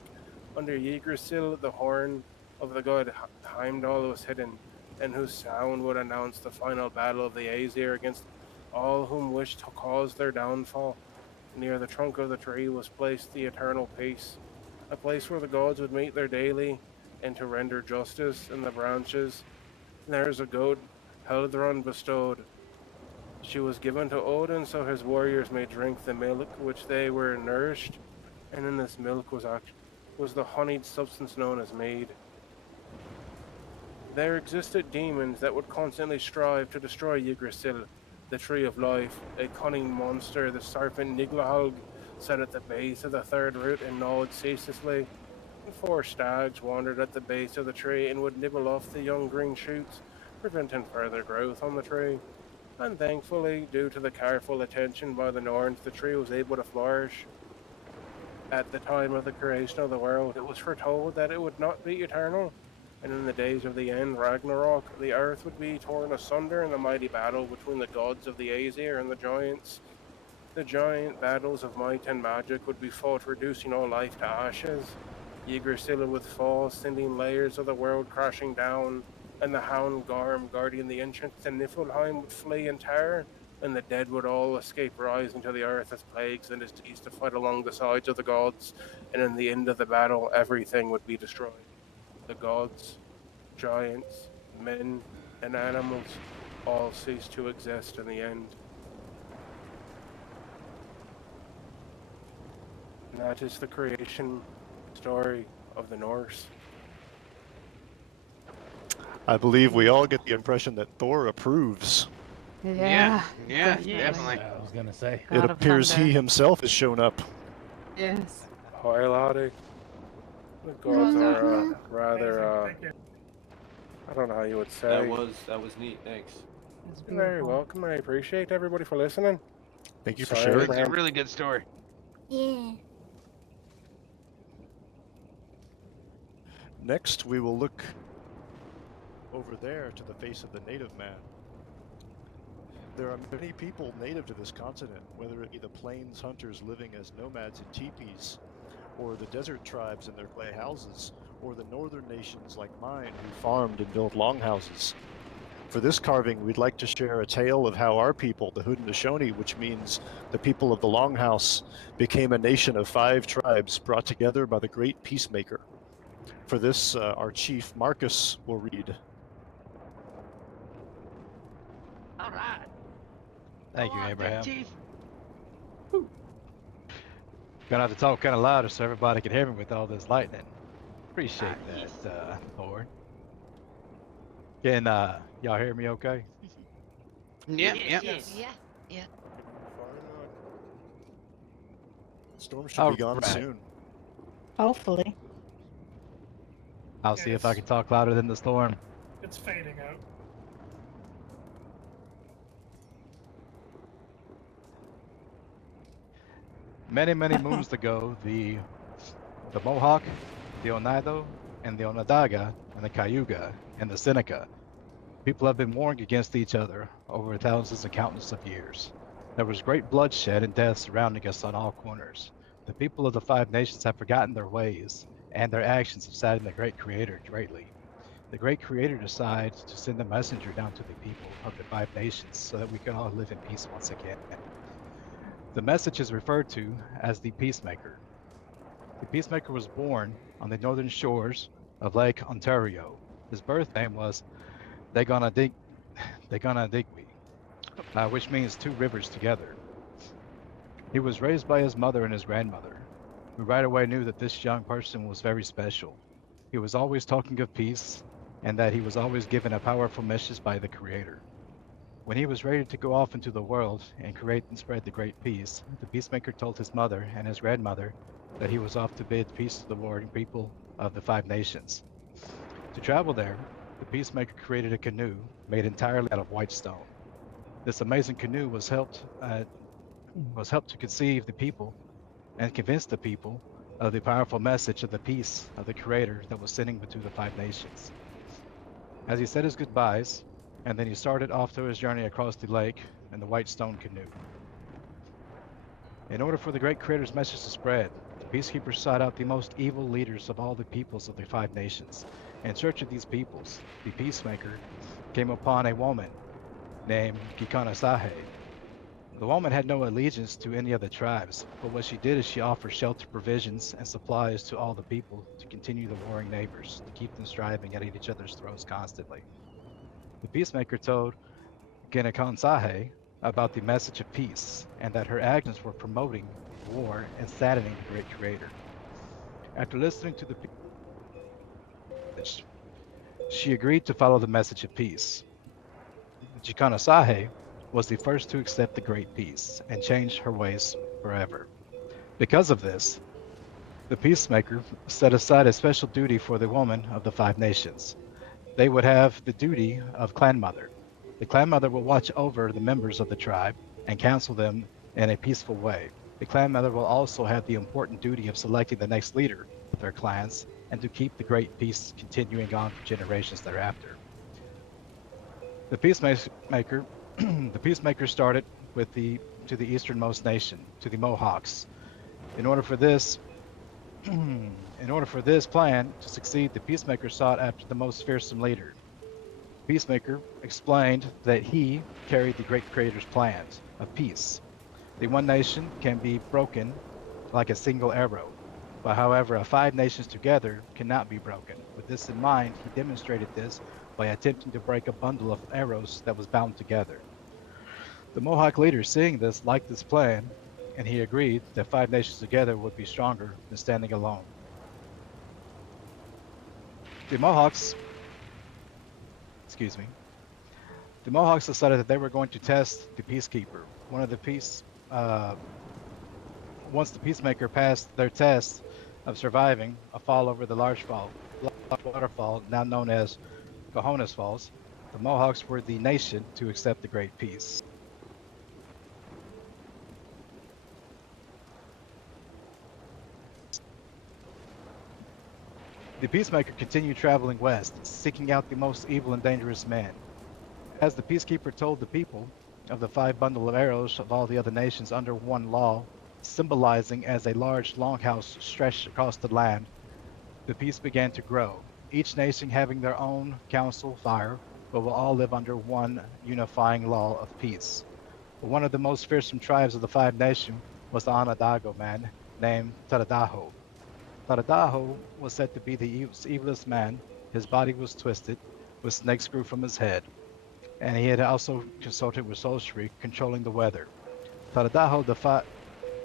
Under Yggdrasil, the horn of the god Heimdall was hidden, and whose sound would announce the final battle of the Aesir against all whom wished to cause their downfall. Near the trunk of the tree was placed the eternal peace, a place where the gods would meet their daily and to render justice. In the branches, there's a goat Heldron bestowed. She was given to Odin so his warriors may drink the milk which they were nourished, and in this milk was the honeyed substance known as mead. There existed demons that would constantly strive to destroy Yggdrasil, the tree of life. A cunning monster, the serpent Niglahalg, sat at the base of the third root and gnawed ceaselessly. And four stags wandered at the base of the tree and would nibble off the young green shoots, preventing further growth on the tree. And thankfully, due to the careful attention by the Norns, the tree was able to flourish. At the time of the creation of the world, it was foretold that it would not be eternal, and in the days of the end, Ragnarok, the earth would be torn asunder in a mighty battle between the gods of the Aesir and the giants. The giant battles of might and magic would be fought, reducing all life to ashes. Yggdrasil would fall, sending layers of the world crashing down, and the Hound Garm guarding the entrance to Niflheim would flee in terror, and the dead would all escape rising to the earth as plagues and disease to fight along the sides of the gods, and in the end of the battle, everything would be destroyed. The gods, giants, men, and animals all cease to exist in the end. And that is the creation story of the Norse. I believe we all get the impression that Thor approves. Yeah. Yeah, definitely. definitely. I was gonna say. It God of appears he thunder. himself has shown up. Yes. Hi, laddie. The gods are rather, Amazing, thank you. I don't know how you would say. That was neat. Thanks. It's You're very beautiful. welcome. I appreciate everybody for listening. Thank you for Sorry, sharing. It's a Abraham. really good story. Yeah. Next, we will look over there to the face of the native man. There are many people native to this continent, whether it be the plains hunters living as nomads in teepees, or the desert tribes in their clay houses, or the northern nations like mine who farmed and built longhouses. For this carving, we'd like to share a tale of how our people, the Haudenosaunee, which means the people of the Longhouse, became a nation of 5 tribes brought together by the great peacemaker. For this, our chief, Marcus, will read. All right. Thank you, Go on, Big Abraham. Chief. Gonna have to talk kind of louder so everybody can hear me with all this lightning. Appreciate yes. that, Thor. Can y'all hear me okay? Yep, Yes, yep. yes. Yeah. Yeah. Storm should be gone Alright. soon. Hopefully. I'll see if I can talk louder than the storm. It's fading out. Many, many moons ago, the Mohawk, the Oneido, and the Onondaga, and the Cayuga, and the Seneca People have been warring against each other over thousands and countless of years. There was great bloodshed and death surrounding us on all corners. The people of the five nations have forgotten their ways, and their actions have saddened the great creator greatly. The great creator decided to send a messenger down to the people of the five nations so that we could all live in peace once again. The message is referred to as the Peacemaker. The Peacemaker was born on the northern shores of Lake Ontario. His birth name was Dagonadig- Dagonadigwe, which means two rivers together. He was raised by his mother and his grandmother, who right away knew that this young person was very special. He was always talking of peace, and that he was always given a powerful message by the Creator. When he was ready to go off into the world and create and spread the great peace, the peacemaker told his mother and his grandmother that he was off to bid peace to the warring people of the five nations. To travel there, the peacemaker created a canoe made entirely out of white stone. This amazing canoe was helped to conceive the people and convince the people of the powerful message of the peace of the Creator that was sending to the five nations. As he said his goodbyes, and then he started off to his journey across the lake in the white stone canoe. In order for the great Creator's message to spread, the peacekeepers sought out the most evil leaders of all the peoples of the five nations. In search of these peoples, the peacemaker came upon a woman named Gikana Sahe. The woman had no allegiance to any of the tribes, but what she did is she offered shelter, provisions, and supplies to all the people to continue the warring neighbors, to keep them striving at each other's throats constantly. The peacemaker told Ginakan Sahe about the message of peace, and that her actions were promoting war and saddening the great creator. After listening to the message, she agreed to follow the message of peace. Jikana Sahe was the first to accept the great peace and change her ways forever. Because of this, the peacemaker set aside a special duty for the woman of the five nations. They would have the duty of clan mother. The clan mother will watch over the members of the tribe and counsel them in a peaceful way. The clan mother will also have the important duty of selecting the next leader of their clans and to keep the great peace continuing on for generations thereafter. The peacemaker, the peacemaker started with the to the easternmost nation, to the Mohawks. In order for this, in order for this plan to succeed, the peacemaker sought after the most fearsome leader. Peacemaker explained that he carried the great creator's plans of peace. The one nation can be broken like a single arrow, but however, five nations together cannot be broken. With this in mind, he demonstrated this by attempting to break a bundle of arrows that was bound together. The Mohawk leader, seeing this, liked this plan, and he agreed that five nations together would be stronger than standing alone. The Mohawks, excuse me, the Mohawks decided that they were going to test the peacekeeper. Uh, Once the peacemaker passed their test of surviving a fall over the large waterfall, now known as Cohones Falls, the Mohawks were the nation to accept the Great Peace. The peacemaker continued traveling west, seeking out the most evil and dangerous men. As the peacekeeper told the people of the five bundle of arrows of all the other nations under one law, symbolizing as a large longhouse stretched across the land, the peace began to grow, each nation having their own council fire, but will all live under one unifying law of peace. But one of the most fearsome tribes of the five nations was the Onondaga man named Taradaho. Taradaho was said to be the evilest man. His body was twisted, with snakes grew from his head, and he had also consulted with sorcery, controlling the weather. Taradaho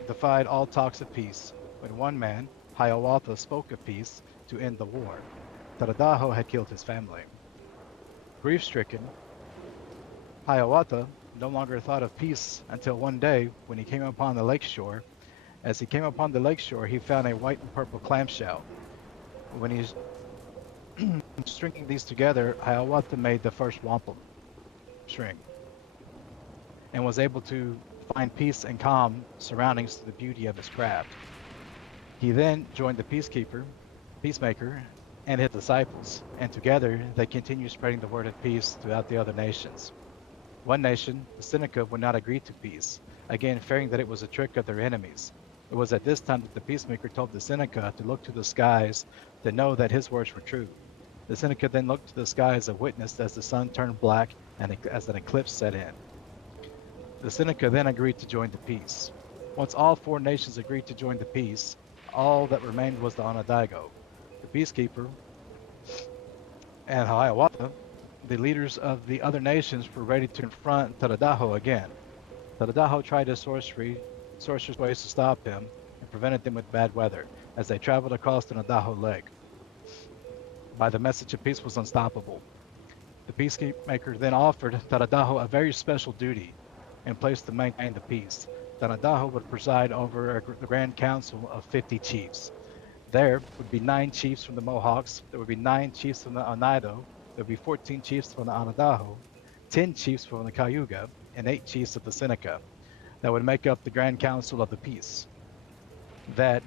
defied all talks of peace. When one man, Hiawatha, spoke of peace to end the war, Taradaho had killed his family. Grief-stricken, Hiawatha no longer thought of peace until one day when he came upon the lake shore. As he came upon the lake shore, he found a white and purple clamshell. When he stringing these together, Hiawatha made the first wampum string and was able to find peace and calm surroundings to the beauty of his craft. He then joined the peacemaker, and his disciples, and together they continued spreading the word of peace throughout the other nations. One nation, the Seneca, would not agree to peace, again fearing that it was a trick of their enemies. It was at this time that the peacemaker told the Seneca to look to the skies to know that his words were true. The Seneca then looked to the sky as a witness as the sun turned black and as an eclipse set in. The Seneca then agreed to join the peace. Once all four nations agreed to join the peace, all that remained was the Onondaga. The peacekeeper and Hiawatha, the leaders of the other nations, were ready to confront Taradaho again. Taradaho tried his sorcerer's ways to stop him and prevented them with bad weather as they traveled across the Nadaho Lake. By the message of peace was unstoppable. The peacemaker then offered Taradaho a very special duty in place to maintain the peace. Taradaho would preside over the Grand Council of 50 chiefs. There would be 9 chiefs from the Mohawks, there would be 9 chiefs from the Oneido, there would be 14 chiefs from the Onondaga, 10 chiefs from the Cayuga, and 8 chiefs of the Seneca that would make up the Grand Council of the Peace. That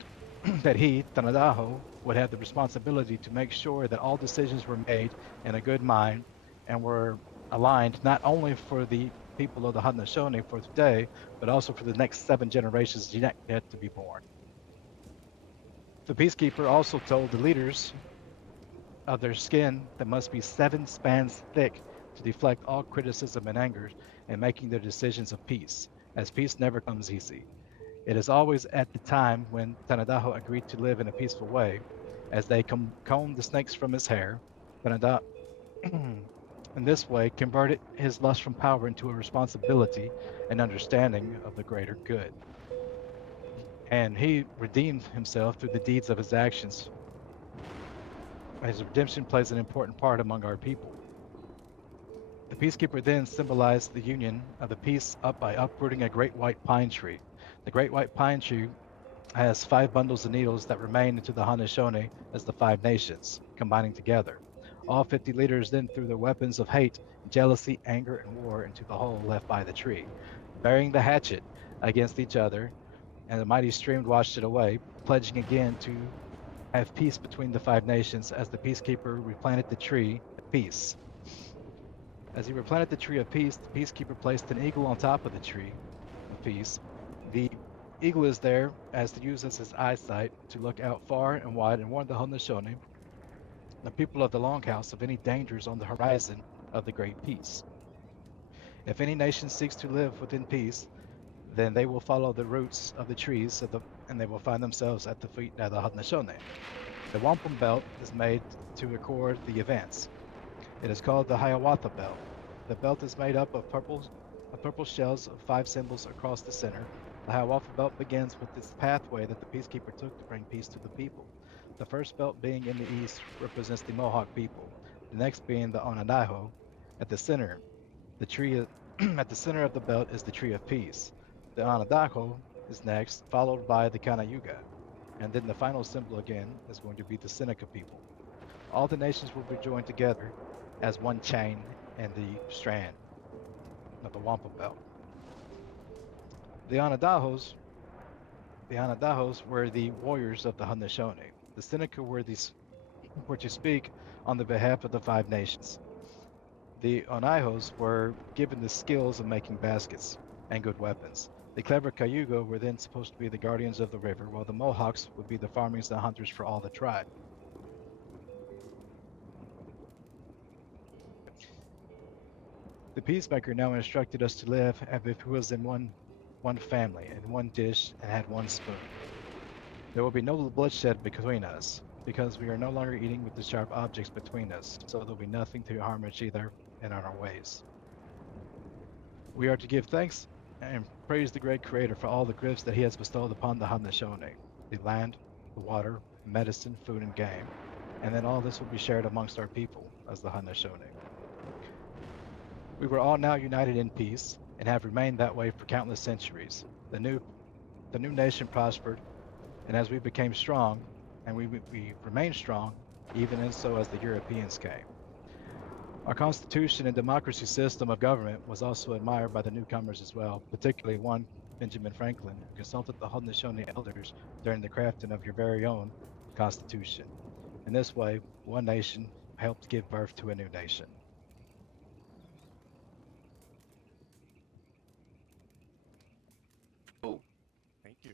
he, Tanadaho, would have the responsibility to make sure that all decisions were made in a good mind and were aligned not only for the people of the Haudenosaunee for today, but also for the next 7 generations yet to be born. The peacekeeper also told the leaders of their skin that must be 7 spans thick to deflect all criticism and anger in making their decisions of peace, as peace never comes easy. It is always at the time when Tanadaho agreed to live in a peaceful way, as they combed the snakes from his hair. Tanada, in this way, converted his lust from power into a responsibility and understanding of the greater good. And he redeemed himself through the deeds of his actions. His redemption plays an important part among our people. The peacekeeper then symbolized the union of the peace up by uprooting a great white pine tree. The great white pine tree has 5 bundles of needles that remain into the Haudenosaunee as the 5 nations, combining together. All 50 leaders then threw their weapons of hate, jealousy, anger, and war into the hole left by the tree, burying the hatchet against each other, and the mighty stream washed it away, pledging again to have peace between the 5 nations as the peacekeeper replanted the tree of peace. As he replanted the tree of peace, the peacekeeper placed an eagle on top of the tree of peace. The eagle is there as to use as his eyesight to look out far and wide and warn the Haudenosaunee, the people of the Longhouse, of any dangers on the horizon of the great peace. If any nation seeks to live within peace, then they will follow the roots of the trees and they will find themselves at the feet of the Haudenosaunee. The wampum belt is made to record the events. It is called the Hiawatha belt. The belt is made up of purple shells of 5 symbols across the center. The Hiawatha belt begins with this pathway that the peacekeeper took to bring peace to the people. The first belt being in the east represents the Mohawk people. The next being the Onondaga. At the center, the tree at the center of the belt is the tree of peace. The Onondaga is next, followed by the Cayuga. And then the final symbol again is going to be the Seneca people. All the nations will be joined together as one chain in the strand of the wampum belt. The Onondagos were the warriors of the Haudenosaunee. The Seneca were to speak on the behalf of the 5 nations. The Onaihos were given the skills of making baskets and good weapons. The clever Cayuga were then supposed to be the guardians of the river, while the Mohawks would be the farmers and hunters for all the tribe. The peacemaker now instructed us to live as if we was in one family, in one dish, and had one spoon. There will be no bloodshed between us, because we are no longer eating with the sharp objects between us, so there will be nothing to harm each other in our ways. We are to give thanks and praise the great Creator for all the gifts that He has bestowed upon the Haudenosaunee, the land, the water, medicine, food, and game, and then all this will be shared amongst our people as the Haudenosaunee. We were all now united in peace, and have remained that way for countless centuries. The new nation prospered, and as we became strong, and we remained strong, even and so as the Europeans came. Our constitution and democracy system of government was also admired by the newcomers as well, particularly one Benjamin Franklin, who consulted the Haudenosaunee elders during the crafting of your very own constitution. In this way, one nation helped give birth to a new nation. Oh, Thank you.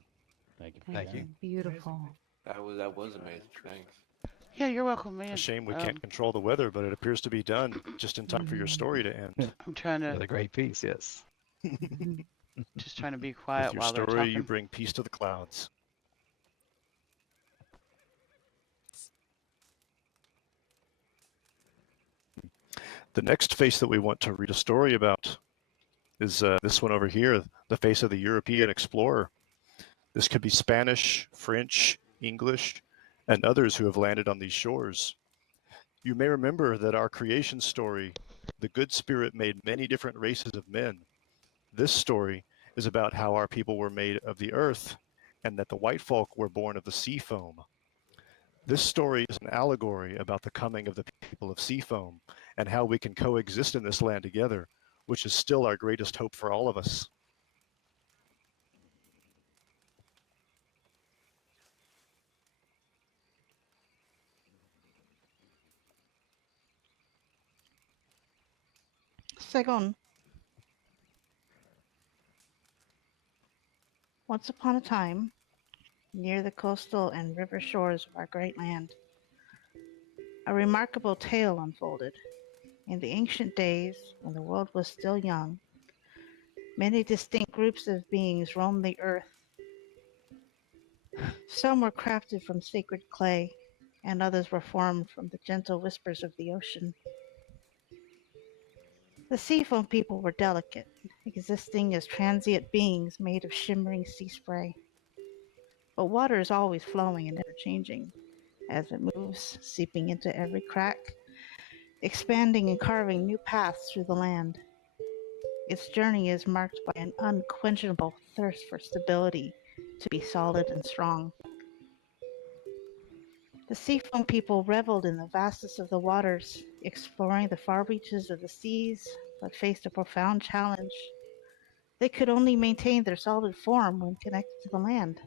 Thank you. Thank you. Beautiful. that was amazing. Thanks. Yeah, you're welcome, A man. shame we can't control the weather, but it appears to be done just in time for your story to end. I'm trying For to the great peace, yes. just trying to be With quiet your while they're story, you talking. bring peace to the clouds. The next face that we want to read a story about is this one over here, the face of the European explorer. This could be Spanish, French, English, and others who have landed on these shores. You may remember that our creation story, the Good Spirit made many different races of men. This story is about how our people were made of the earth and that the white folk were born of the sea foam. This story is an allegory about the coming of the people of sea foam and how we can coexist in this land together, which is still our greatest hope for all of us. Second, once upon a time, near the coastal and river shores of our great land, a remarkable tale unfolded. In the ancient days, when the world was still young, many distinct groups of beings roamed the earth. Some were crafted from sacred clay, and others were formed from the gentle whispers of the ocean. The seafoam people were delicate, existing as transient beings made of shimmering sea spray. But water is always flowing and ever changing as it moves, seeping into every crack, expanding and carving new paths through the land. Its journey is marked by an unquenchable thirst for stability, to be solid and strong. The seafoam people reveled in the vastness of the waters, exploring the far reaches of the seas, but faced a profound challenge. They could only maintain their solid form when connected to the land.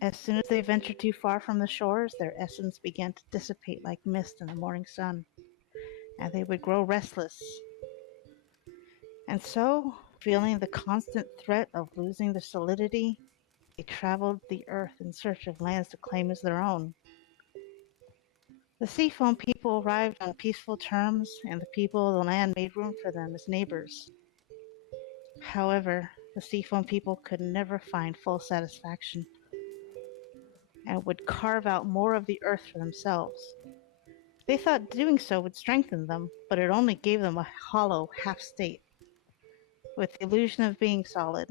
As soon as they ventured too far from the shores, their essence began to dissipate like mist in the morning sun, and they would grow restless. And so, feeling the constant threat of losing their solidity, they traveled the earth in search of lands to claim as their own. The seafoam people arrived on peaceful terms, and the people of the land made room for them as neighbors. However, the seafoam people could never find full satisfaction and would carve out more of the earth for themselves. They thought doing so would strengthen them, but it only gave them a hollow half state, with the illusion of being solid.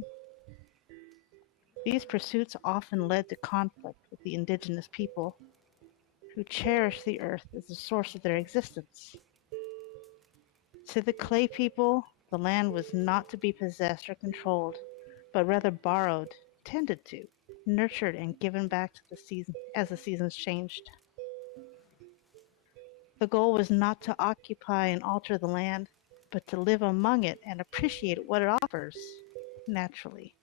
These pursuits often led to conflict with the indigenous people, who cherished the earth as the source of their existence. To the clay people, the land was not to be possessed or controlled, but rather borrowed, tended to, nurtured, and given back to the season as the seasons changed. The goal was not to occupy and alter the land, but to live among it and appreciate what it offers naturally.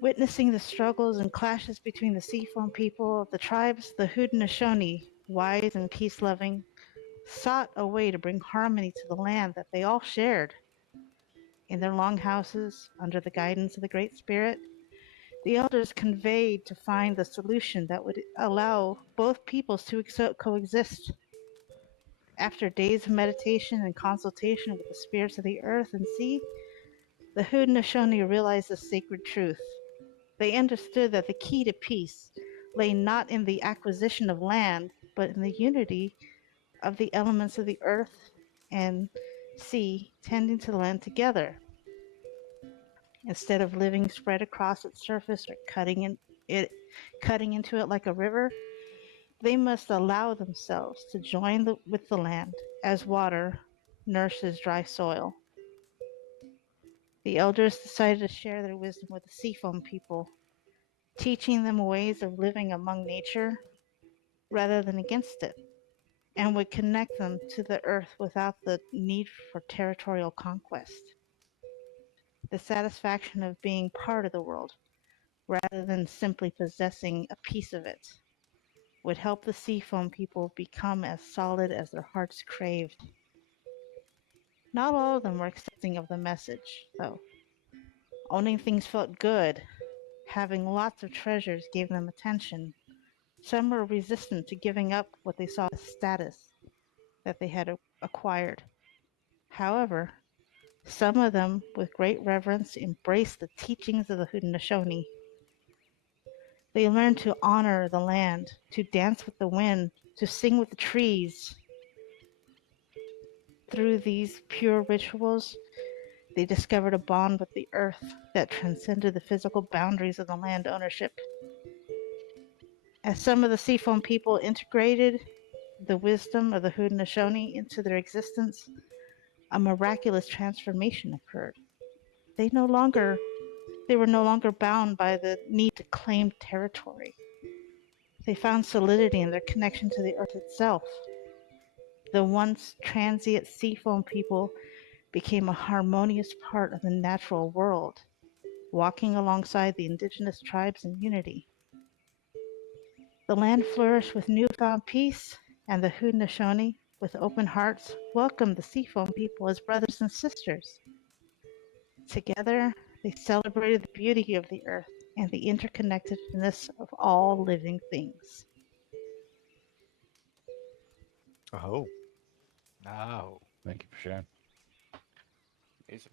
Witnessing the struggles and clashes between the seafoam people, the tribes, the Haudenosaunee, wise and peace-loving, sought a way to bring harmony to the land that they all shared. In their longhouses, under the guidance of the Great Spirit, the elders conveyed to find the solution that would allow both peoples to coexist. After days of meditation and consultation with the spirits of the earth and sea, the Haudenosaunee realized this sacred truth. They understood that the key to peace lay not in the acquisition of land, but in the unity of the elements of the earth and sea tending to the land together. Instead of living spread across its surface or cutting into it like a river, they must allow themselves to join with the land as water nourishes dry soil. The elders decided to share their wisdom with the seafoam people, teaching them ways of living among nature rather than against it, and would connect them to the earth without the need for territorial conquest. The satisfaction of being part of the world rather than simply possessing a piece of it, would help the seafoam people become as solid as their hearts craved. Not all of them were accepting of the message, though. Owning things felt good. Having lots of treasures gave them attention. Some were resistant to giving up what they saw as status that they had acquired. However, some of them, with great reverence, embraced the teachings of the Haudenosaunee. They learned to honor the land, to dance with the wind, to sing with the trees. Through these pure rituals, they discovered a bond with the earth that transcended the physical boundaries of the land ownership. As some of the Seafoam people integrated the wisdom of the Haudenosaunee into their existence, a miraculous transformation occurred. They were no longer bound by the need to claim territory. They found solidity in their connection to the earth itself. The once transient Seafoam people became a harmonious part of the natural world, walking alongside the indigenous tribes in unity. The land flourished with newfound peace, and the Haudenosaunee, with open hearts, welcomed the Seafoam people as brothers and sisters. Together, they celebrated the beauty of the earth and the interconnectedness of all living things. Oh, Oh, Thank you for sharing. Amazing.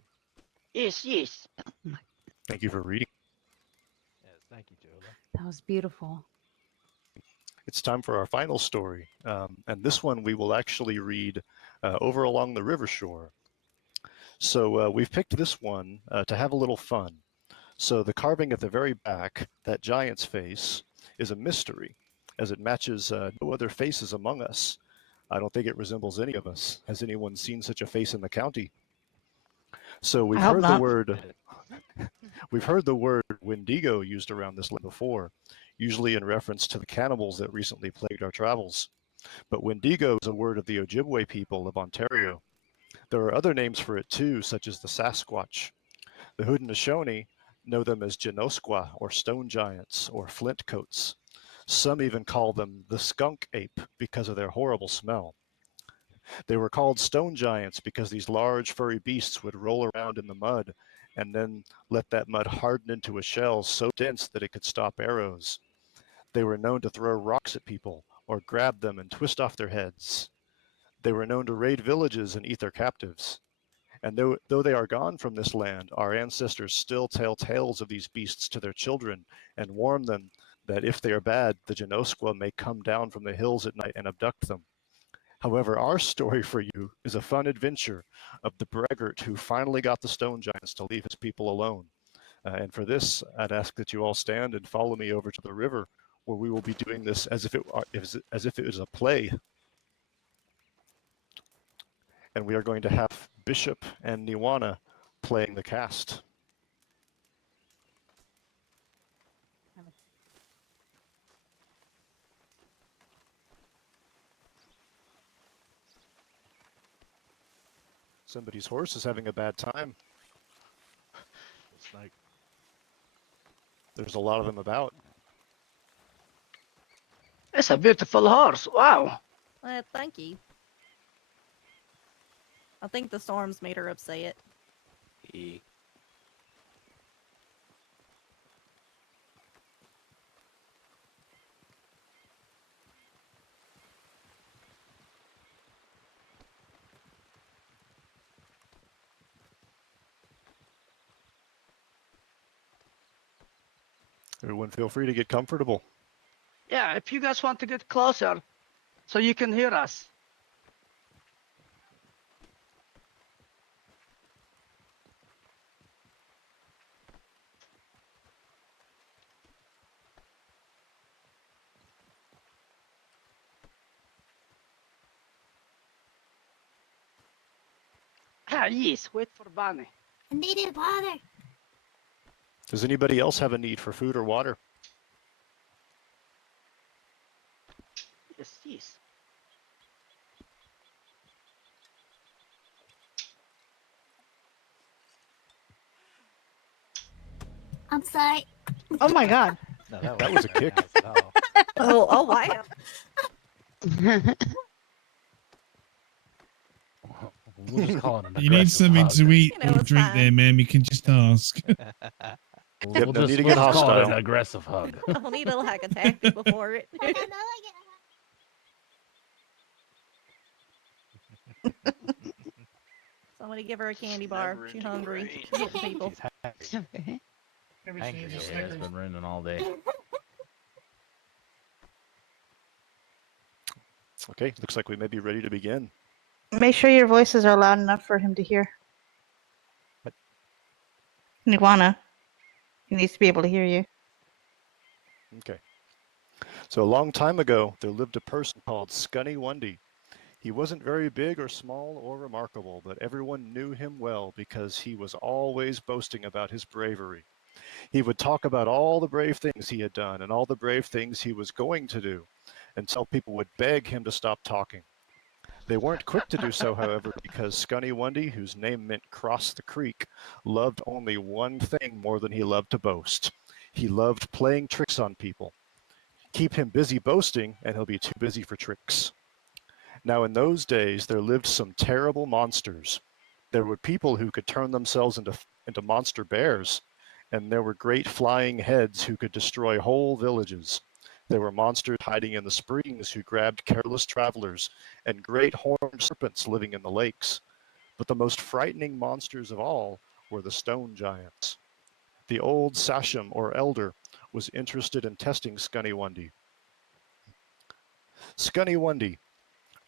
Yes, yes. thank you for reading. yes, thank you, Julie. That was beautiful. It's time for our final story. And this one we will actually read over along the river shore. So we've picked this one to have a little fun. So the carving at the very back, that giant's face, is a mystery, as it matches no other faces among us. I don't think it resembles any of us. Has anyone seen such a face in the county? So I hope not. we've heard the word Wendigo used around this land before, usually in reference to the cannibals that recently plagued our travels. But Wendigo is a word of the Ojibwe people of Ontario. There are other names for it too, such as the Sasquatch. The Haudenosaunee know them as Genosqua, or stone giants, or flint coats. Some even call them the skunk ape because of their horrible smell. They were called stone giants because these large furry beasts would roll around in the mud and then let that mud harden into a shell so dense that it could stop arrows. They were known to throw rocks at people or grab them and twist off their heads. They were known to raid villages and eat their captives. And though they are gone from this land, our ancestors still tell tales of these beasts to their children and warn them that if they are bad, the Genosqua may come down from the hills at night and abduct them. However, our story for you is a fun adventure of the braggart who finally got the stone giants to leave his people alone. And for this, I'd ask that you all stand and follow me over to the river, where we will be doing this as if it was a play. And we are going to have Bishop and Niwana playing the cast. Somebody's horse is having a bad time. It's like There's a lot of them about. It's a beautiful horse. Wow. Thank you. I think the storms made her upset. E. Everyone feel free to get comfortable. Yeah, if you guys want to get closer so you can hear us. Ah, yes, wait for Bonnie. I needed water. Does anybody else have a need for food or water? Yes, yes. I'm sorry. Oh my god. No, That was a kick. nice at all. Oh wow. We'll just call it an You need aggressive something hug. to eat You know, or it's drink fine. there, ma'am. You can just ask. Yep, no need to We'll get just call it an hostile. aggressive hug. I'll need to like attack me before it. Somebody give her a candy bar. She's hungry. She's getting people. She's happy. Okay. Maybe she Angry needs a over Yeah, Snickers. it's been raining all day. Okay, looks like we may be ready to begin. Make sure your voices are loud enough for him to hear. What? Iguana. He needs to be able to hear you. Okay. So a long time ago, there lived a person called Scunny Wundy. He wasn't very big or small or remarkable, but everyone knew him well because he was always boasting about his bravery. He would talk about all the brave things he had done and all the brave things he was going to do until people would beg him to stop talking. They weren't quick to do so, however, because Scunny Wundy, whose name meant cross the creek, loved only one thing more than he loved to boast. He loved playing tricks on people. Keep him busy boasting, and he'll be too busy for tricks. Now, in those days, there lived some terrible monsters. There were people who could turn themselves into monster bears, and there were great flying heads who could destroy whole villages. There were monsters hiding in the springs who grabbed careless travelers, and great horned serpents living in the lakes. But the most frightening monsters of all were the stone giants. The old sachem, or elder, was interested in testing Scunny Wundy. Scunny Wundy,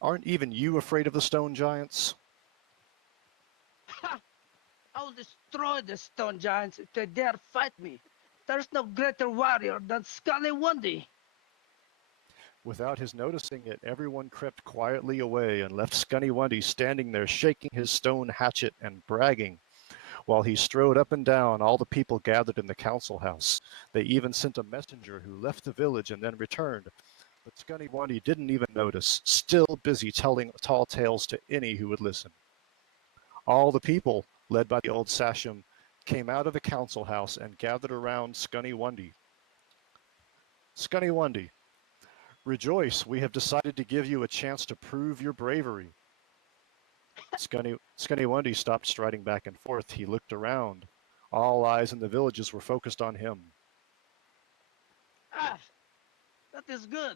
aren't even you afraid of the stone giants? Ha! I will destroy the stone giants if they dare fight me. There's no greater warrior than Scully Wundy. Without his noticing it, everyone crept quietly away and left Scunny Wundy standing there shaking his stone hatchet and bragging. While he strode up and down, all the people gathered in the council house. They even sent a messenger who left the village and then returned. But Scunny Wundy didn't even notice, still busy telling tall tales to any who would listen. All the people, led by the old sachem, came out of the council house and gathered around Scunny Wundy. Scunny Wundy, rejoice, we have decided to give you a chance to prove your bravery. Scunny Wundy stopped striding back and forth. He looked around. All eyes in the villages were focused on him. Ah, that is good.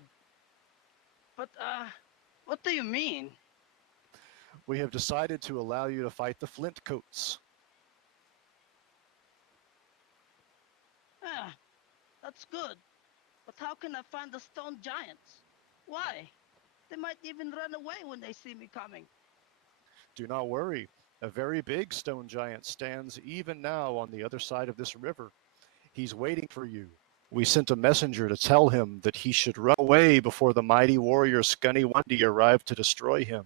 But, what do you mean? We have decided to allow you to fight the Flintcoats. Ah, that's good. But how can I find the stone giants? Why? They might even run away when they see me coming. Do not worry. A very big stone giant stands even now on the other side of this river. He's waiting for you. We sent a messenger to tell him that he should run away before the mighty warrior Scunny Wundy arrived to destroy him.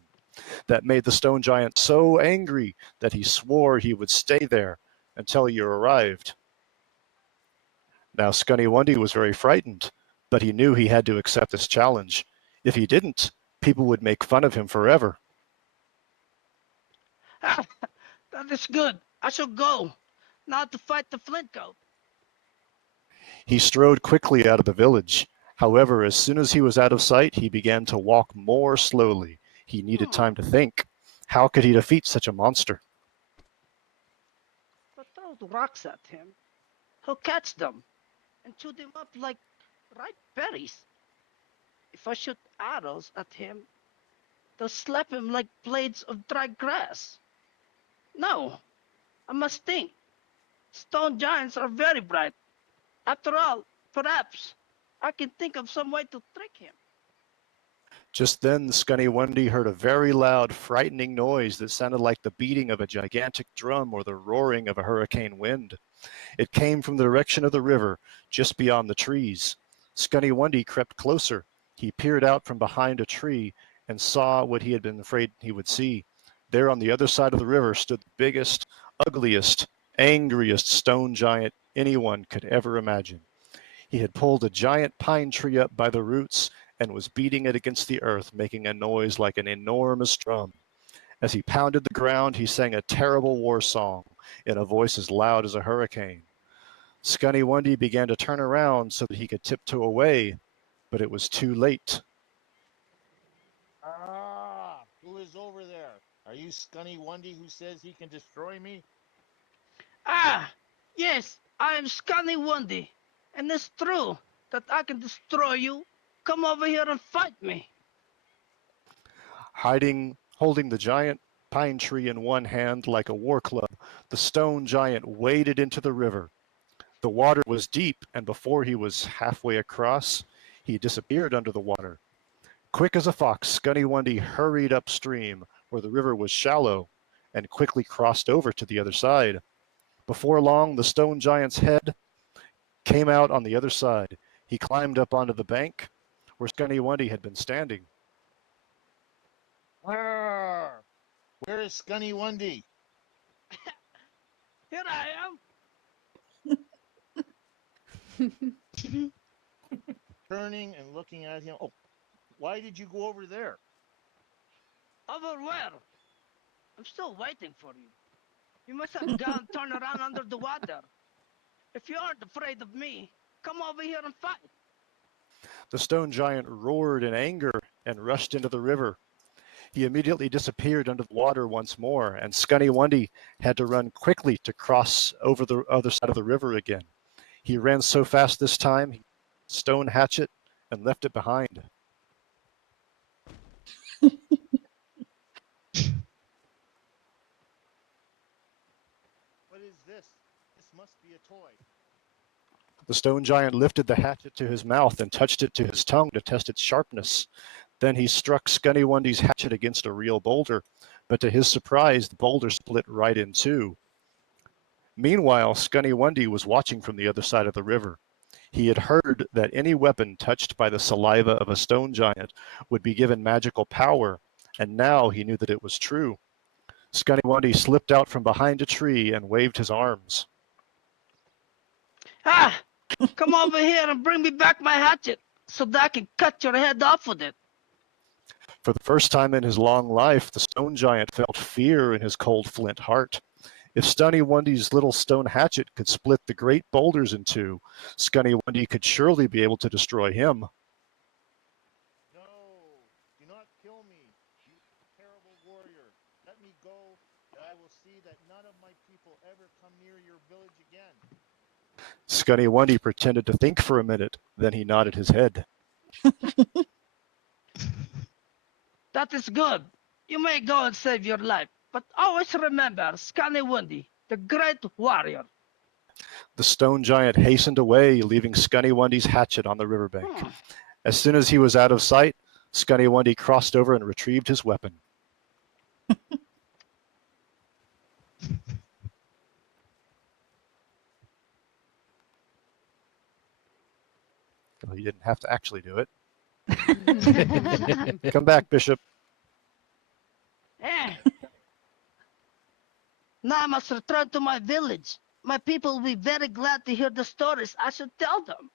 That made the stone giant so angry that he swore he would stay there until you arrived. Now Scunny Wundy was very frightened, but he knew he had to accept this challenge. If he didn't, people would make fun of him forever. Ah, that is good. I shall go. Now to fight the Flintcoat. He strode quickly out of the village. However, as soon as he was out of sight, he began to walk more slowly. He needed time to think. How could he defeat such a monster? But throw rocks at him. He'll catch them and chew them up like ripe berries. If I shoot arrows at him, they'll slap him like blades of dry grass. No, I must think. Stone giants are very bright. After all, perhaps I can think of some way to trick him. Just then, Scunny Wundy heard a very loud, frightening noise that sounded like the beating of a gigantic drum or the roaring of a hurricane wind. It came from the direction of the river, just beyond the trees. Scunny Wundy crept closer. He peered out from behind a tree and saw what he had been afraid he would see. There on the other side of the river stood the biggest, ugliest, angriest stone giant anyone could ever imagine. He had pulled a giant pine tree up by the roots and was beating it against the earth, making a noise like an enormous drum. As he pounded the ground, he sang a terrible war song in a voice as loud as a hurricane. Scunny Wundy began to turn around so that he could tiptoe away, but it was too late. Ah, who is over there? Are you Scunny Wundy who says he can destroy me? Ah, yes, I am Scunny Wundy, and it's true that I can destroy you. Come over here and fight me. Holding the giant pine tree in one hand like a war club, the stone giant waded into the river. The water was deep, and before he was halfway across, he disappeared under the water. Quick as a fox, Scunny Wundy hurried upstream, where the river was shallow, and quickly crossed over to the other side. Before long, the stone giant's head came out on the other side. He climbed up onto the bank where Scunny Wundy had been standing. Where is Scunny Wundy? Here I am. Turning and looking at him. Oh, why did you go over there? Over where? I'm still waiting for you. You must have gone turned around under the water. If you aren't afraid of me, come over here and fight. The stone giant roared in anger and rushed into the river. He immediately disappeared under the water once more, and Scunny Wundy had to run quickly to cross over the other side of the river again. He ran so fast this time, he stone hatchet and left it behind. What is this? This must be a toy. The stone giant lifted the hatchet to his mouth and touched it to his tongue to test its sharpness. Then he struck Scunny Wundy's hatchet against a real boulder, but to his surprise, the boulder split right in two. Meanwhile, Scunny Wundy was watching from the other side of the river. He had heard that any weapon touched by the saliva of a stone giant would be given magical power, and now he knew that it was true. Scunny Wundy slipped out from behind a tree and waved his arms. Ah, come over here and bring me back my hatchet so that I can cut your head off with it. For the first time in his long life, the stone giant felt fear in his cold flint heart. If Scunny Wundy's little stone hatchet could split the great boulders in two, Scunny Wundy could surely be able to destroy him. No, do not kill me, you terrible warrior. Let me go, and I will see that none of my people ever come near your village again. Scunny Wundy pretended to think for a minute, then he nodded his head. That is good. You may go and save your life, but always remember Scunny Wundy, the great warrior. The stone giant hastened away, leaving Scunny Wundy's hatchet on the riverbank. As soon as he was out of sight, Scunny Wundy crossed over and retrieved his weapon. Well, you didn't have to actually do it. Come back, Bishop. Now I must return to my village. My people will be very glad to hear the stories I should tell them.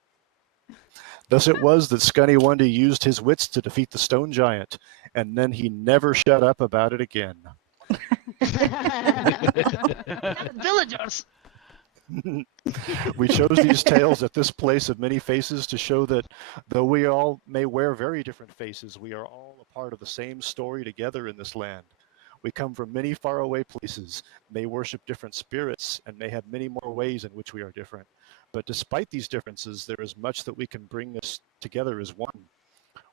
Thus it was that Scunny Wundy used his wits to defeat the stone giant, and then he never shut up about it again. Villagers! We chose these tales at this place of many faces to show that though we all may wear very different faces, we are all a part of the same story together in this land. We come from many faraway places, may worship different spirits, and may have many more ways in which we are different. But despite these differences, there is much that we can bring us together as one.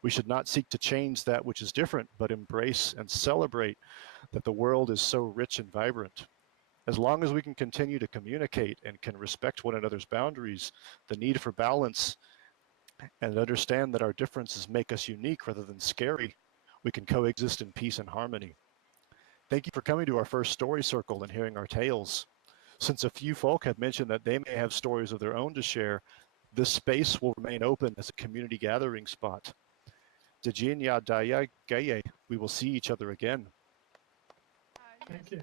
We should not seek to change that which is different, but embrace and celebrate that the world is so rich and vibrant. As long as we can continue to communicate and can respect one another's boundaries, the need for balance, and understand that our differences make us unique rather than scary, we can coexist in peace and harmony. Thank you for coming to our first story circle and hearing our tales. Since a few folk have mentioned that they may have stories of their own to share, this space will remain open as a community gathering spot. Dejinya Daya Gaye, we will see each other again. Thank you.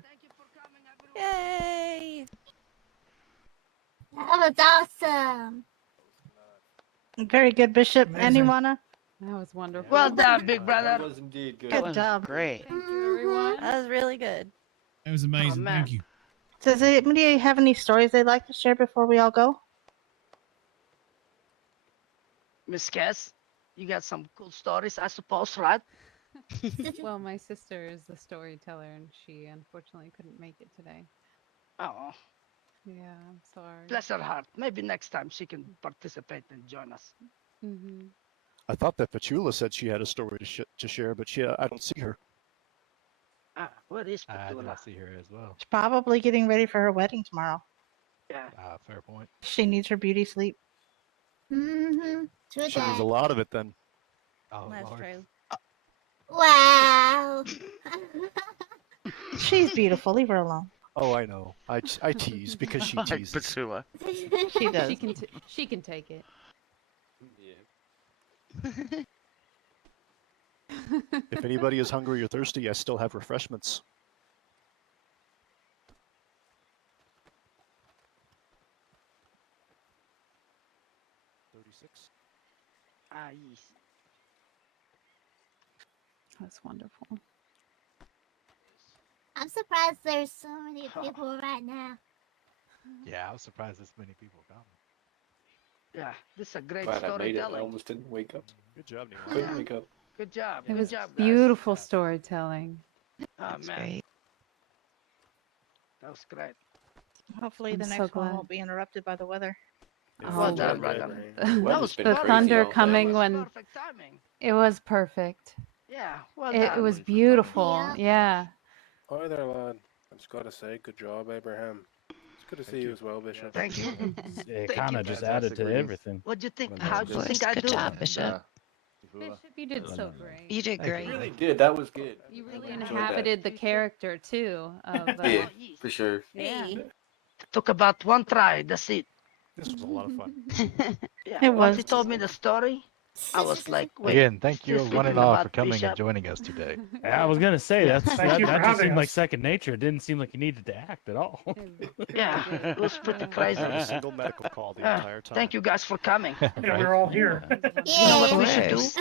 Yay! That was awesome. Very good, Bishop. And Amazing. Imoana? That was wonderful. Well done, big brother. That was indeed good. Good job. Great. Thank you, everyone. That was really good. That was amazing. man. Thank you. Does anybody have any stories they'd like to share before we all go? Miss Cass, you got some cool stories, I suppose, right? Well, my sister is the storyteller, and she unfortunately couldn't make it today. Oh, Yeah, I'm sorry. bless her heart. Maybe next time she can participate and join us. Mm-hmm. I thought that Petula said she had a story to share, but I don't see her. Ah, where is I do Petula? not see her as well. She's probably getting ready for her wedding tomorrow. Yeah. Fair point. She needs her beauty sleep. Mm-hmm. True She needs that. a lot of it then. Oh, That's Lord. true. Wow. She's beautiful. Leave her alone. Oh, I know. I tease because she Like teases. Petula. She does. She can take it. Yeah. If anybody is hungry or thirsty, I still have refreshments. Ah, yes. That's wonderful. I'm surprised there's so many people right now. Yeah, I was surprised this many people come. Yeah, this is a great Glad I made it. I storytelling. almost didn't wake up. Good job, Neil. Couldn't wake up. Good job. It Good was job, guys. beautiful storytelling. Oh, That's man. great. That was great. Hopefully I'm the so next one glad. won't be interrupted by the weather. Well Oh, done, Yeah, brother. Weather's That was been the crazy thunder all day. coming That was when perfect timing. it was perfect. Yeah, well It done. was beautiful. Yeah. Yeah. Hi there, lad. I just gotta say, good job, Abraham. It's good to see you as well, Bishop. Thank you. It Thank kind you. of just Fantastic added to greetings. everything. What'd you think? Well, How that's do you good. think I Good do? job, Bishop. Bishop, you did so great. You did Thank you. great. You really did. That was good. You I really enjoyed that. inhabited the character too of Yeah, for sure. yeah. Hey. Took about one try. That's it. This was a lot of fun. Yeah. It Once was. he told me the story, I was like, wait. Again, thank you still one and thinking all about for coming and Bishop. joining us today. Yeah, I was gonna say Yeah. that Thank you for just having seemed like us. second nature. It didn't seem like you needed to act at all. Yeah, it was pretty crazy. Not a single medical call the entire time. Thank you guys for coming. Yeah, we're all here. You know what Of we should do? course.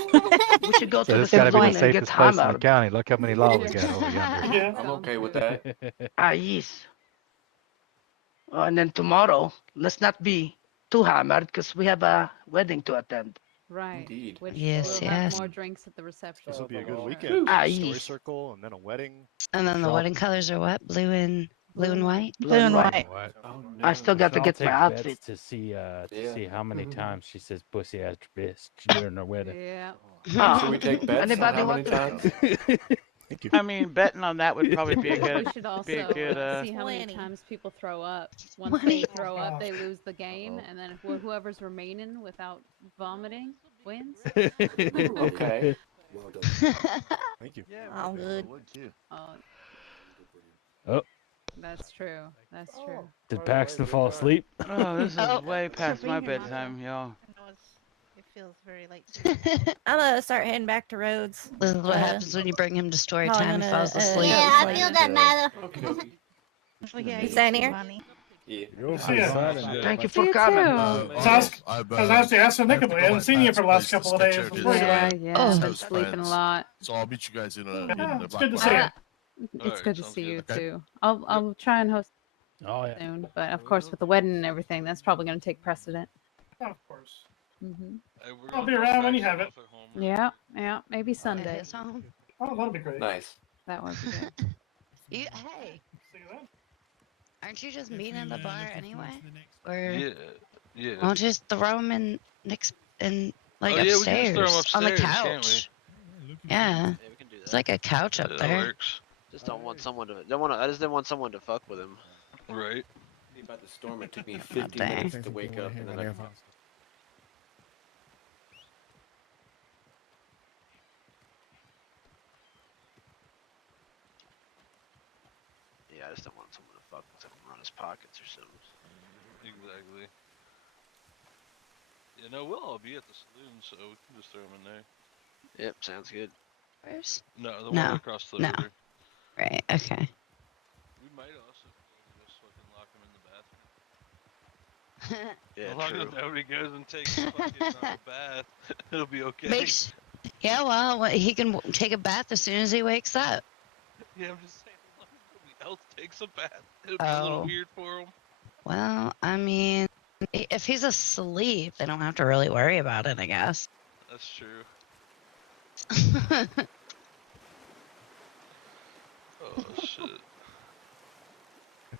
We should go So to the this got to be the saloon and get safest place in the hammered. county. Look how many laws we got over yonder. Yeah. I'm okay with that. Ah, yes. And then tomorrow, let's not be too hammered because we have a wedding to attend. Right. Indeed. Which Yes, we'll have yes. more drinks at the reception. This will be a good Woo. weekend. Ah, Story yes. circle and then a wedding. And then the Shop. wedding colors are what? Blue and white? Blue and white. Oh, what? Oh I no. still got to I'll get take my bets outfit. to see Yeah. how many times she says pussy ass bitch during her wedding. Yeah. Oh, Should we take bets on anybody how want many to? times? Thank you. I mean, betting on that would probably be a We good. should Be a also good. see how many 20. times people throw up. Once they throw up, they lose the game, and then whoever's remaining without vomiting wins. Okay. Well done. Thank you. I'm good. Oh, Oh, that's true. That's true. did Paxton fall asleep? Oh, this is Oh, way past my being here, Mom. bedtime, y'all. I know it feels very late. I'm gonna start heading back to Rhodes. This is what happens when you bring him to story Probably time. He gonna, falls asleep. Yeah, I Like, feel that matter. Okie dokie. Well, yeah, You you staying too, here? honey. Yeah. You're See ya. Thank you See for you coming. too. So I was actually asking Nick about. I haven't seen you for the last couple of days. Yeah, yeah. Oh. I've been sleeping a lot. So I'll meet you guys in Yeah, it's good to see you. It's Alright, good to sounds see you good. too. I'll try and host Oh yeah. soon, but of course with the wedding and everything, that's probably going to take precedent. Of course. Hmm Hey, we're I'll gonna be drop around when back you have it. off at home, right? Yeah, yeah. Maybe Sunday. His home. Oh, that'll be great. Nice. That would be good. Hey, See you then. aren't you just meeting in the bar anyway? Or Yeah. Yeah. won't you just throw him in next in like Oh, yeah, we can just upstairs, throw 'em on the upstairs, can't we? couch? Yeah, Yeah, we can do it's that. like a couch up That there. works. Just don't want someone to. Don't want to. I just didn't want someone to fuck with him. Right. About the storm, it took me 50 there. minutes to wake up, and then I. Yeah, I just don't want someone to fuck with him and run his pockets or something. Exactly. You know, we'll all be at the saloon, so we can just throw him in there. Yep, sounds good. Where's? No, the No, one across the no. river. Right. Okay. We might also just fucking lock him in the bathroom. Yeah, As long true. as nobody goes and takes a fucking bath, it'll be okay. Makes. Yeah. Well, he can take a bath as soon as he wakes up. Yeah, I'm just saying, as long as nobody else takes a bath, it'll be a little Oh. weird for him. Well, I mean, If he's asleep, they don't have to really worry about it, I guess. That's true. Oh shit.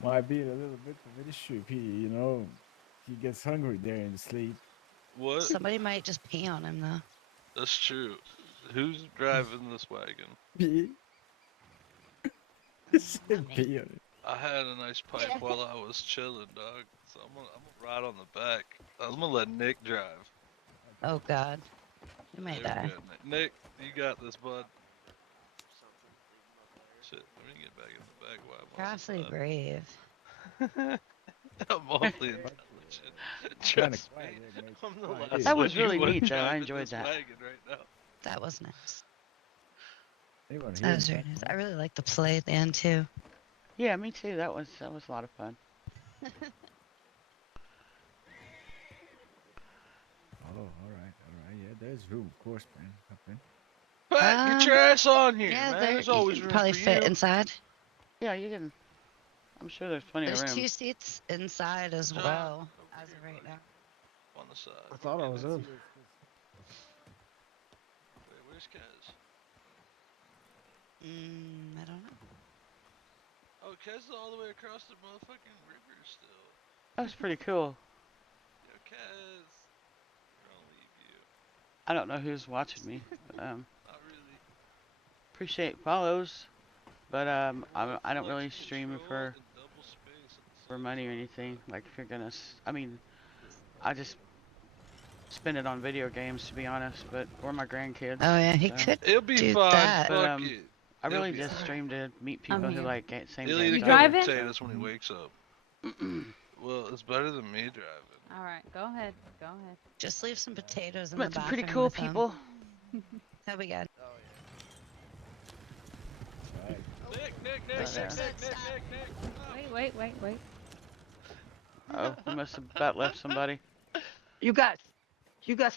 Might be a little bit of an issue if he gets hungry there in sleep. What? Somebody might just pee on him, though. That's true. Who's driving this wagon? Pee? Not me. Pee on it. I had a nice pipe while I was chilling, dog. So I'm gonna ride on the back. I'm gonna let Nick drive. Oh God, you might There we die. go, Nick, you got this, bud. Shit, let me get back in the back while You're I'm awfully brave. I'm awfully intelligent. Kinda Trust quiet me. there, mate. I'm the Quiet. last That one was you really want neat, though. I driving enjoyed this that. wagon right now. That was nice. Anyone That here? was very nice. I really liked the play at the end too. Yeah, me too. That was a lot of fun. Oh, all right. Yeah, there's room, of course, man. Hop in. Pat, get your ass on here, Yeah, man. there There's you always can room probably for fit you. inside. Yeah, you can. I'm sure there's plenty of There's room. 2 seats inside as John, well, over as here, of right buddy. now. On the side. I thought I was in. Wait, where's Kez? I don't know. Oh, Kez is all the way across the motherfucking river still. That's pretty cool. Yo, Kez. We're gonna leave you. I don't know who's watching me. But, Not really. appreciate follows, but I don't really Clutch stream control for and double space at the same money or time. anything. Like if you're gonna, I mean, I just spend it on video games to be honest, but or my grandkids. Oh yeah, he So. could It'll be do fine. that. But Fuck it. I It'll really be just alright. stream to meet I'm people who here. like same He'll games. eat You a couple driving? potatoes when he wakes up. Well, it's better than me driving. All right, go ahead. Go ahead. Just leave some potatoes in Met the some pretty bathroom cool with him. people. That'll be good. Oh Right. Nick. Wait. Oh, we must have about left somebody. You guys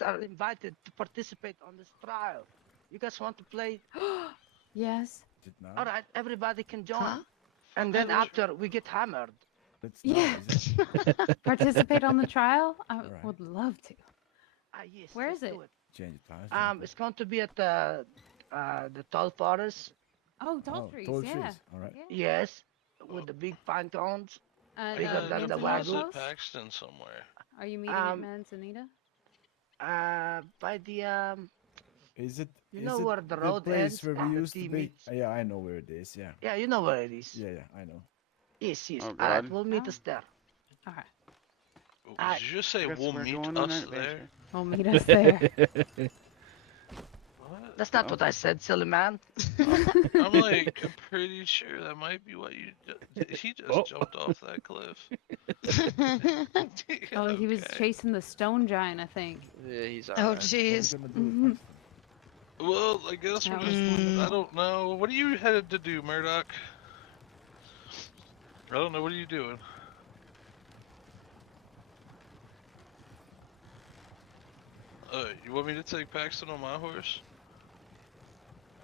are invited to participate on this trial. You guys want to play? Yes. Is it now? All right, everybody can join. Huh? And then after we get hammered. It's now, Yeah. is it? Participate on the trial? I Alright. would love to. Yes. Where let's is it? do Change the times. It's going to be at the Tall Forest. Oh, tall trees. tall Yeah. trees. All right. Yeah. Yes, with the big pine cones. And Bigger than the Manzanita wagon. close? Paxton somewhere. Are you meeting at Manzanita? By the Is it? You is know it where the road place ends where we and the used to T be? meets? Yeah, I know where it is. Yeah. Yeah, you know where it is. Yeah, I know. Yes. Oh, All right, God. we'll meet us there. All right. Did you just say Guess we'll we're meet going on us an there? adventure. We'll meet us there. What? That's not Oh. what I said, silly man. I'm like, I'm pretty sure that might be what you. He just jumped off that cliff. Oh, he was Okay. chasing the stone giant, I think. Yeah, he's Oh alright. jeez. What are we gonna do with Paxton? Well, I guess That we're was just. I wonderful. don't know. What are you headed to do, Murdoch? I don't know. What are you doing? You want me to take Paxton on my horse?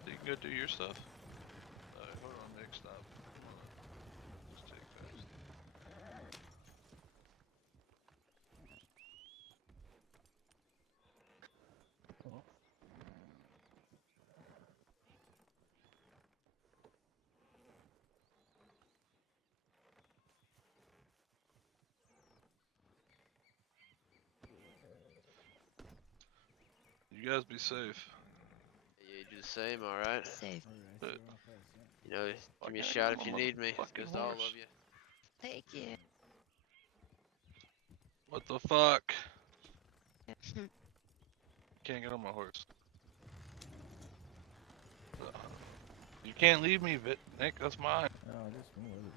So you can go do your stuff? Alright, hold on, Nick, stop. Hold on. Just take Paxton. You guys be safe. Yeah, you do the same, alright? Safe. Alright, But- so fast, yeah. You know, give me a Okay, shout I'm if you on need the me. fucking Goes to all horse. of you. Thank you. What the fuck? Can't get on my horse. You can't leave me, Nick. That's mine. No, just move over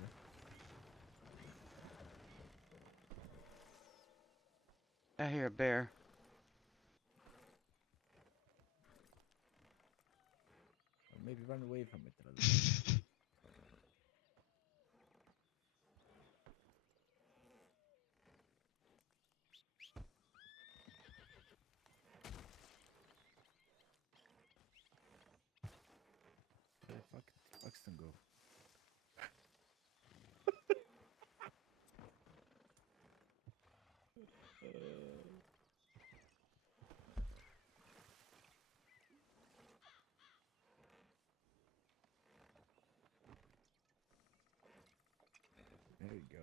there. I hear a bear. Or maybe run away from it a little bit. Fuck, Paxton go. There you go.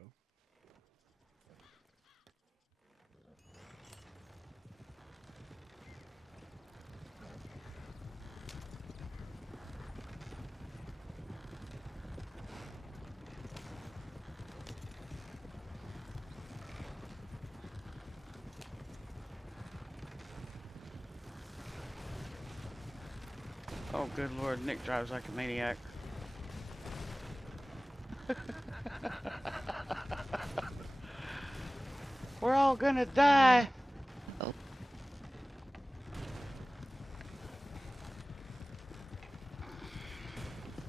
Oh, good lord, Nick drives like a maniac. We're all gonna die. Oh.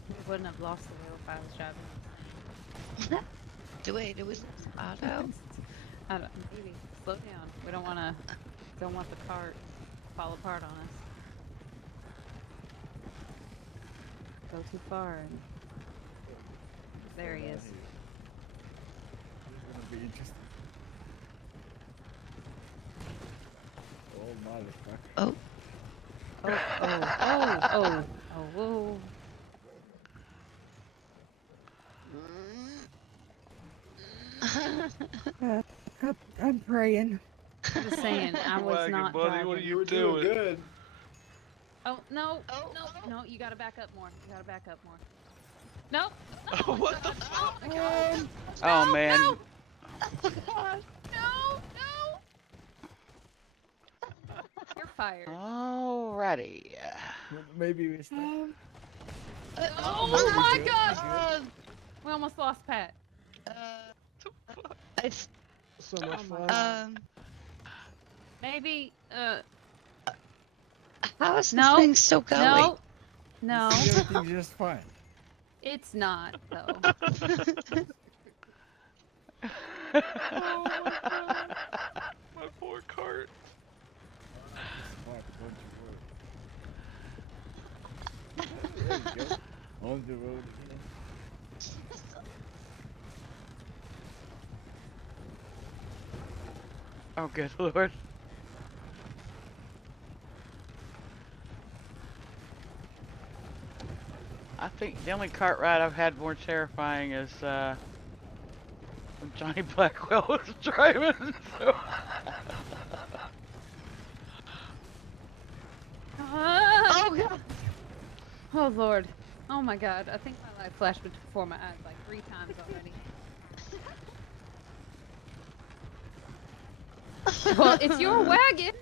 We wouldn't have lost the wheel if I was driving. Do we lose Otto? I don't, maybe. Slow down. We don't want the cart to fall apart on us. Go too far and there he is. This is gonna be interesting. Oh, motherfucker. Oh. Oh, whoa. I'm praying. I was saying, I was Wagon, not buddy, driving. what are you were doing doing? good. Oh, no, no, you gotta back up more. No. What the fuck? Oh my god. Oh man. No. No. You're fired. Alrighty. Maybe we stop. Oh my god. We almost lost Pat. It's So much my fun. Maybe, how is this no. thing still going? No. Everything's just fine. It's not, though. Oh my god. My poor cart. Fuck, don't you worry. There you go. On the road again. Oh, good lord. I think the only cart ride I've had more terrifying is when Johnny Blackwell was driving. So. Oh god. Oh lord. Oh my god. I think my life flashed before my eyes like 3 times already. Well, it's your wagon.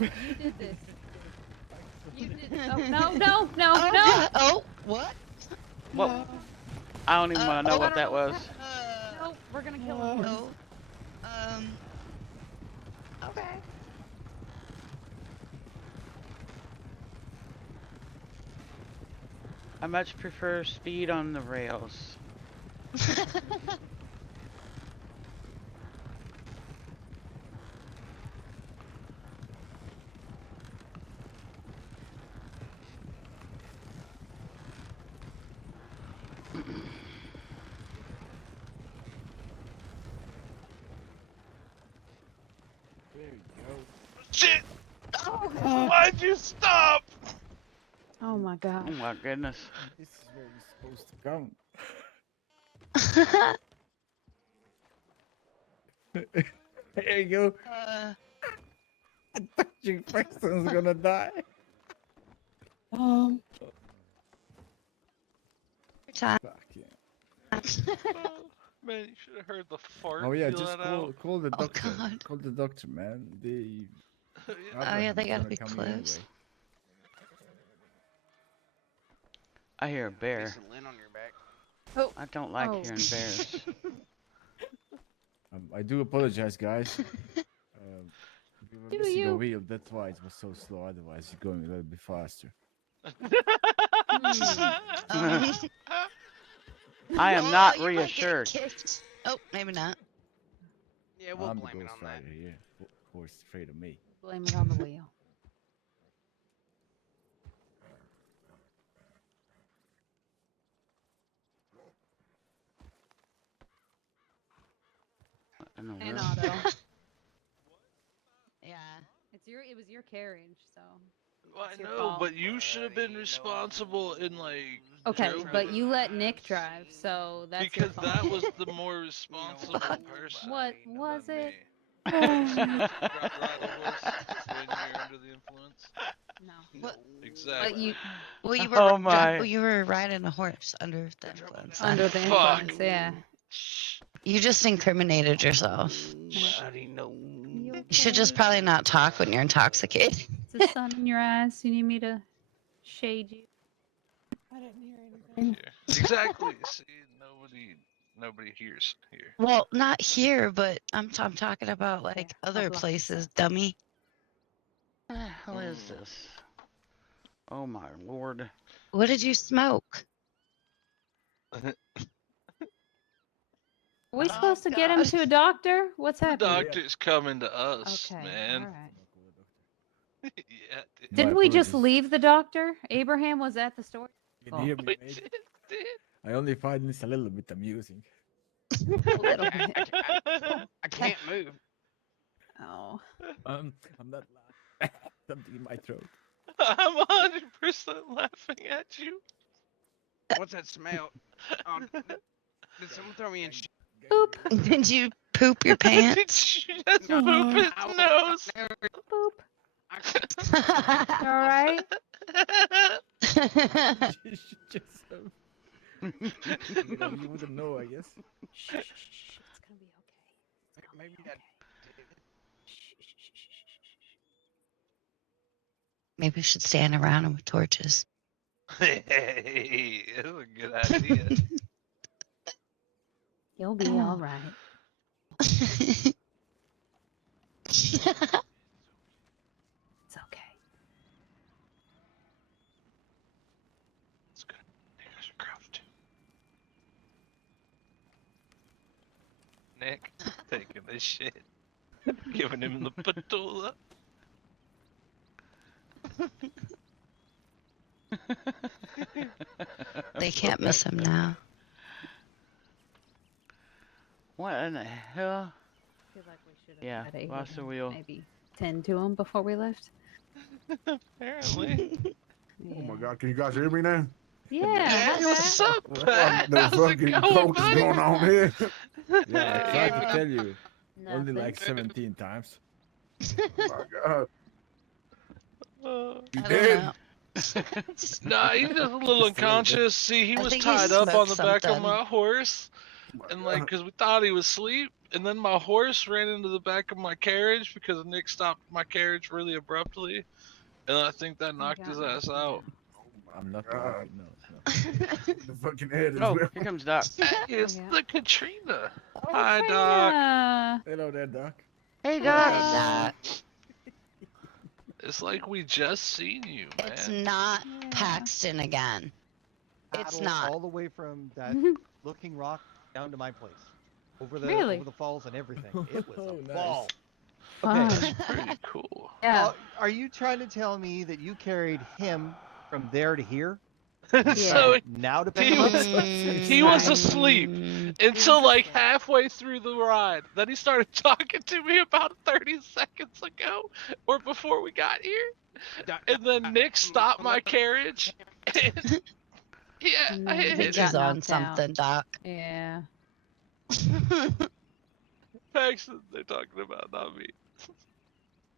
You did this. You did. Oh no. Oh, what? What? I don't even want to know what that was. No, we're gonna kill him. Oh. Okay. I much prefer speed on the rails. There you go. Shit! Why'd you stop? Oh my gosh. Oh my goodness. This is where you're supposed to come. There you go. I thought your person's gonna die. Time. Fuck yeah. Man, you should have heard the fart. Oh yeah, feel just that out. call the Oh, doctor. God. Call the doctor, man. The Oh yeah, they gotta be come close. anyway. I hear a bear. Decent lint on your back. Oh. I don't like Oh. hearing bears. I do apologize, guys. We were Do missing a you? wheel. That's why it was so slow. Otherwise, you're going a little bit faster. I am Oh, not you might get reassured. kicked. Oh, maybe not. Yeah, we'll I'm the blame it ghost on that. rider here. Horse afraid of me. Blame it on the wheel. know. And Otto. Yeah. It was your carriage, so. Well, It's I your know, fault. but you should have been responsible in like. Okay, Joe but with you it. let Nick drive, so that's Because your fault. that was the more responsible person. What was it? Have you seen a Nick ride a horse when you're under the influence? No. What? Exactly. Well, you were Oh my. you were riding a horse under the influence. then. Under the influence, yeah. You just incriminated yourself. You should just probably not talk when you're intoxicated. Is the sun in your eyes? You need me to shade you? I didn't hear anything. Exactly. See, nobody hears here. Well, not here, but I'm talking about like other block places, dummy. Who is this? Oh my lord. What did you smoke? Are we supposed to get him to a doctor? What's The happening? doctor's coming to us, Okay, man. all right. Yeah. Didn't we just leave the doctor? Abraham was at the store. Can you hear me, mate? I only find this a little bit amusing. A little bit. I can't move. Oh. I'm not laughing. Something in my throat. I'm 100% laughing at you. What's that smell? Oh, did someone throw me in shit? Boop. Did you poop your pants? Did you just poop his nose? Boop. All right. Just, you wouldn't know, I guess. Shh, shh, shh. It's gonna be okay. Maybe I did. Maybe we should stand around him with torches. Hey, that's a good idea. You'll be all right. It's okay. It's good. Niggas are crouched. Nick, taking this shit. Giving him the patoola. They can't miss him now. What in the hell? I feel like we should have Yeah, had Abraham lost the wheel. maybe tend to him before we left. Apparently. Oh my god, can you guys hear me now? Yeah. Hey, what's up, What Pat? the How's it fucking going, coke is buddy? going on here? Yeah, I tried to tell you. Only Nothing. like 17 times. Oh my god. Uh, You I don't dead? know. Nah, he's just a little unconscious. See, he I was think he tied up on the smoked back of something. my horse. Oh And my like, God. cause we thought he was asleep, and then my horse ran into the back of my carriage because Nick stopped my carriage really abruptly, and I think that knocked his ass out. I'm not God. laughing, no. The fucking head is Oh, well. here comes Doc. Hey, it's Yeah. the Katrina. Hi, Doc. Katrina. Hello there, Doc. Hey, Doc. It's like we just seen you, man. It's not Yeah. Paxton again. It's Paddled not. all the way from that Looking Rock down to my place, over the Really? over the falls and everything. It was Oh, a nice. ball. Fun. Okay, Pretty cool. Yeah. are you trying to tell me that you carried him from there to here? So Now to he pick him up? was, he was asleep until like halfway through the ride. Then he started talking to me about 30 seconds ago, or before we got here. And then Nick stopped my carriage. And, yeah, And I then he hit Nick got is on knocked out. something, Doc. Yeah. Paxton. They're talking about, not me.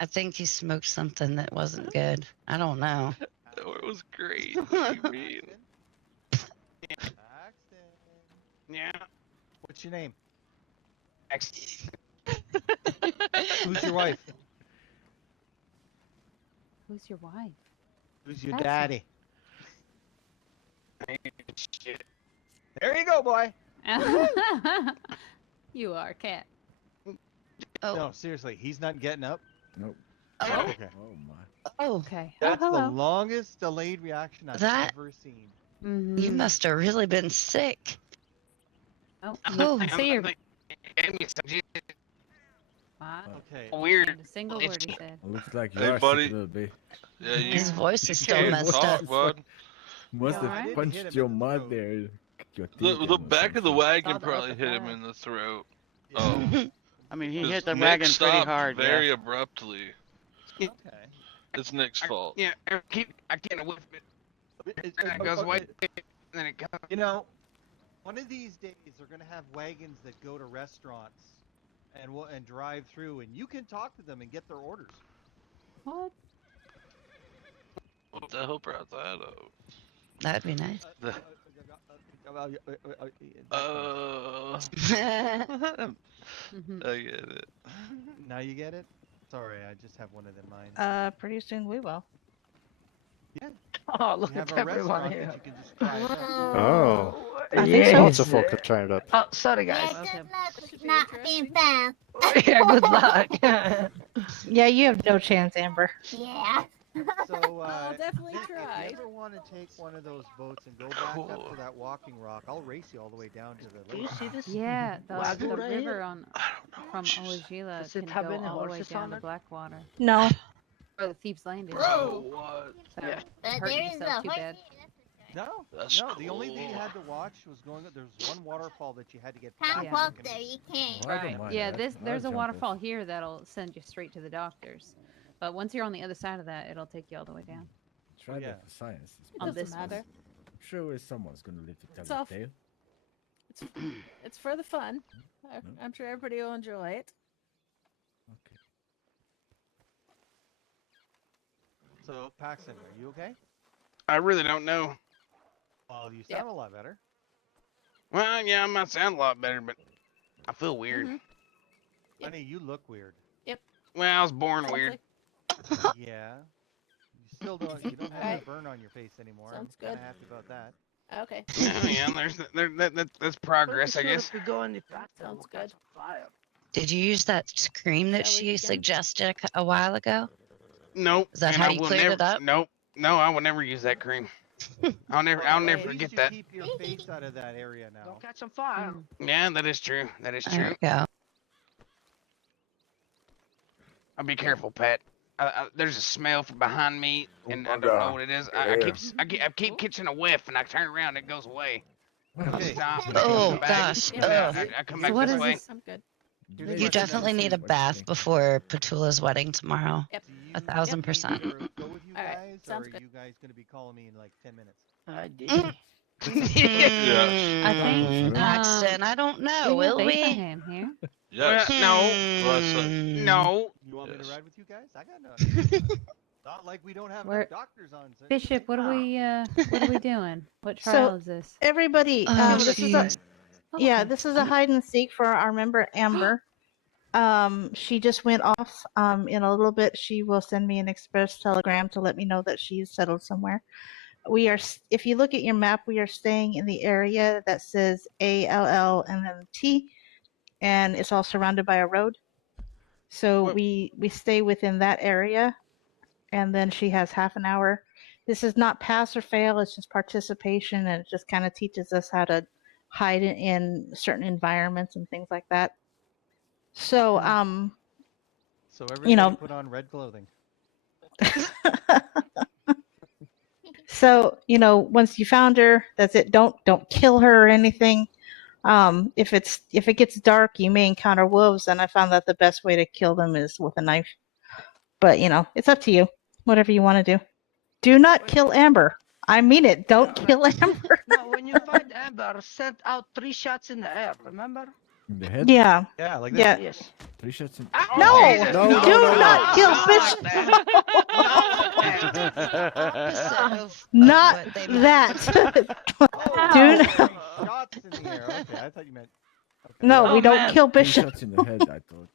I think he smoked something that wasn't good. I don't know. Oh, it was great. What do you mean? Paxton. Yeah. What's your name? Who's your wife? Who's your wife? Who's your Paxton. daddy? Shit. There you go, boy. You are, Cat. Oh. No, seriously, he's not getting up. Nope. Oh. Okay. Oh my. Oh. Okay. That's oh, the hello. longest delayed reaction I've That- ever seen. Mm-hmm. You must have really been sick. Oh, Oh. see your. Gave me some shit. Wow. Okay. Weird. A single word he said. It looks like you Hey, are buddy. sick a little bit. Yeah, you, His voice you is still can't messed talk, up. bud. Must You have alright? punched Hit him your in the mud throat. there. Your The teeth the in or back of the something. wagon Saw the probably upper hit him thigh. in the throat. Yeah. Oh, I mean, he 'Cause hit the Nick wagon pretty stopped hard. very Yeah. abruptly. Okay. It's Nick's fault. Yeah, I can't whip it. And it goes away. Then it comes. You know, one of these days they're gonna have wagons that go to restaurants and drive through, and you can talk to them and get their orders. What? What the hell brought that up? That'd be nice. I get it. Now you get it? Sorry, I just have one of them minds. Pretty soon we will. Yeah. Oh, look You have at a everyone restaurant here. that you can just drive up to. Oh. I think so. Lots of folk have tried it up. Oh, sorry Yeah, guys. good luck with not being found. Yeah, good luck. Yeah, you have no chance, Amber. Yeah. So, I'll definitely Nick, try. if you ever want to take one of those boats and go back up to that walking rock, I'll race you all the way down to the Do you lake. see this? Yeah, the wagon right river here? on from Ojila Does it can have go any all the way horses down on to it? Blackwater. No. Or the Thieves Landing. Bro, what? So Yeah. But hurting there is a yourself too horse bad. here. No, That's no. The only thing you cool. had to watch was going. There was one waterfall that you had to get. Can't back walk looking there, at. you can't. Well, I don't Right. mind Yeah, that. there's I'll a jump waterfall here that'll send you straight to the doctors. But once you're on the other side of that, it'll take you all the way down. Try yeah. that for science. It On doesn't this matter. I'm sure someone's gonna live to tell It's the all- tale. It's for the fun. I'm sure everybody will enjoy it. Okay. So, Paxton, are you okay? I really don't know. Well, you sound a lot better. Well, yeah, I might sound a lot better, but I feel weird. Mhm. Honey, you look weird. Well, I was born weird. Yeah. You still don't. You don't have Alright. that burn on your face anymore. Sounds I'm kind good. of happy about that. Okay. Oh, yeah, that's progress, I guess. If we go any faster, Sounds we'll catch good. fire. Did you use that cream that Shall we she begin? suggested a while ago? Nope. Is that and how I you will cleared never, it up? Nope. No, I will never use that cream. I'll never Well, never at least forget you that. keep your face out of that area now. Don't catch on fire. Yeah, that is true. That is There true. we go. I'll be careful, Pat. There's a smell from behind me, and I don't know what it is. I keep catching a whiff, and I turn around, and it goes away. Okay. Stop. and Oh, come back, gosh, come out, ugh. I come So back what this is way. this? I'm good. You definitely need a bath before Petula's wedding tomorrow. Yep. Do you 1,000%. need me to go with you Alright, guys, or sounds are good. you guys going to be calling me in like 10 minutes? I did. Mm, I think Paxton, I don't know. we have Will we? Abraham here. Yes. No. Hmm. No. You want me Yes. to ride with you guys? I got none. Not like we don't have Where- enough doctors on. So Bishop, what are we doing? What So- trial is this? Everybody, Oh, this is a jeez. yeah, Okay. this is a hide and seek for our member Amber. She just went off. In a little bit, she will send me an express telegram to let me know that she's settled somewhere. We are, if you look at your map, we are staying in the area that says ALL and then T, and it's all surrounded by a road. So What- we stay within that area, and then she has half an hour. This is not pass or fail; it's just participation, and it just kind of teaches us how to hide in certain environments and things like that. So, So everybody put on red clothing. so once you found her, that's it. Don't kill her or anything. If it gets dark, you may encounter wolves, and I found that the best way to kill them is with a knife. But it's up to you. Whatever you want to do. Do not kill Amber. I mean it. Don't kill Amber. No, when you find Amber, send out 3 shots in the air. Remember? In the head? Yeah. Yeah, like Yeah. Yes. 3 shots in. No, Jesus, no, do no, not kill Bishop. Opposite of Not what they meant. that. Oh, Do not. 3 shots in the air. Okay, I thought you meant. Okay. No, Oh, we don't man. kill 3 Bishop. shots in the head, I thought.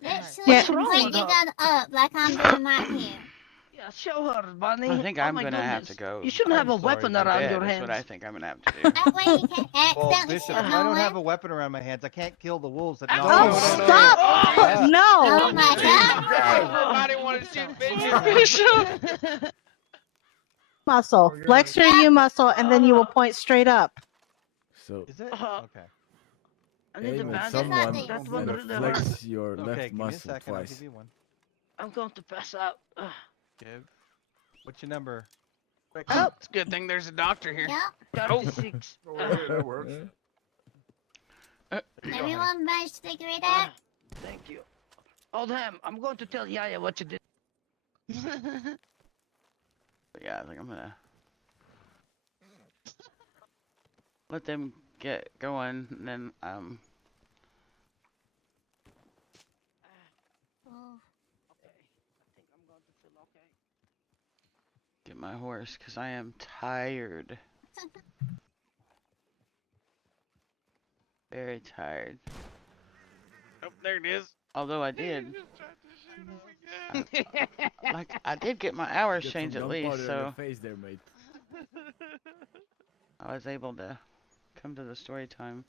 Make sure Yeah. you point your gun up like I'm doing right here. Yeah, show her, Bunny. I think Oh I'm my gonna have to goodness. go. You shouldn't have a I'm sorry, weapon to around bed. your That's hands. what I think I'm gonna have to do. That way you can Well, accidentally Bishop, shoot if I no don't one. have a weapon around my hands, I can't kill the wolves that Oh, knock me over. stop! Oh No. my god. Everybody want to shoot Bishop. Muscle. Flex your U muscle, and then you will point straight up. So Is it? Uh-huh. Okay. I need a aim at bandage. someone That one and really hurts. flex your Okay, left give me a muscle second. I'll twice. give you one. I'm going to pass out. Give. What's your number? Quick. Oh, it's a good thing there's a doctor here. Yep. 36. That works. Everyone managed to figure it out? Thank you. Old Ham, I'm going to tell Yaya what you did. But yeah, I think I'm gonna let them get going, and then Oh. get my horse because I am tired. Very tired. Oh, there it is. Although I did. Like, I did get my hours Get changed some at gunpowder least, in the so face there, mate. I was able to come to the story time.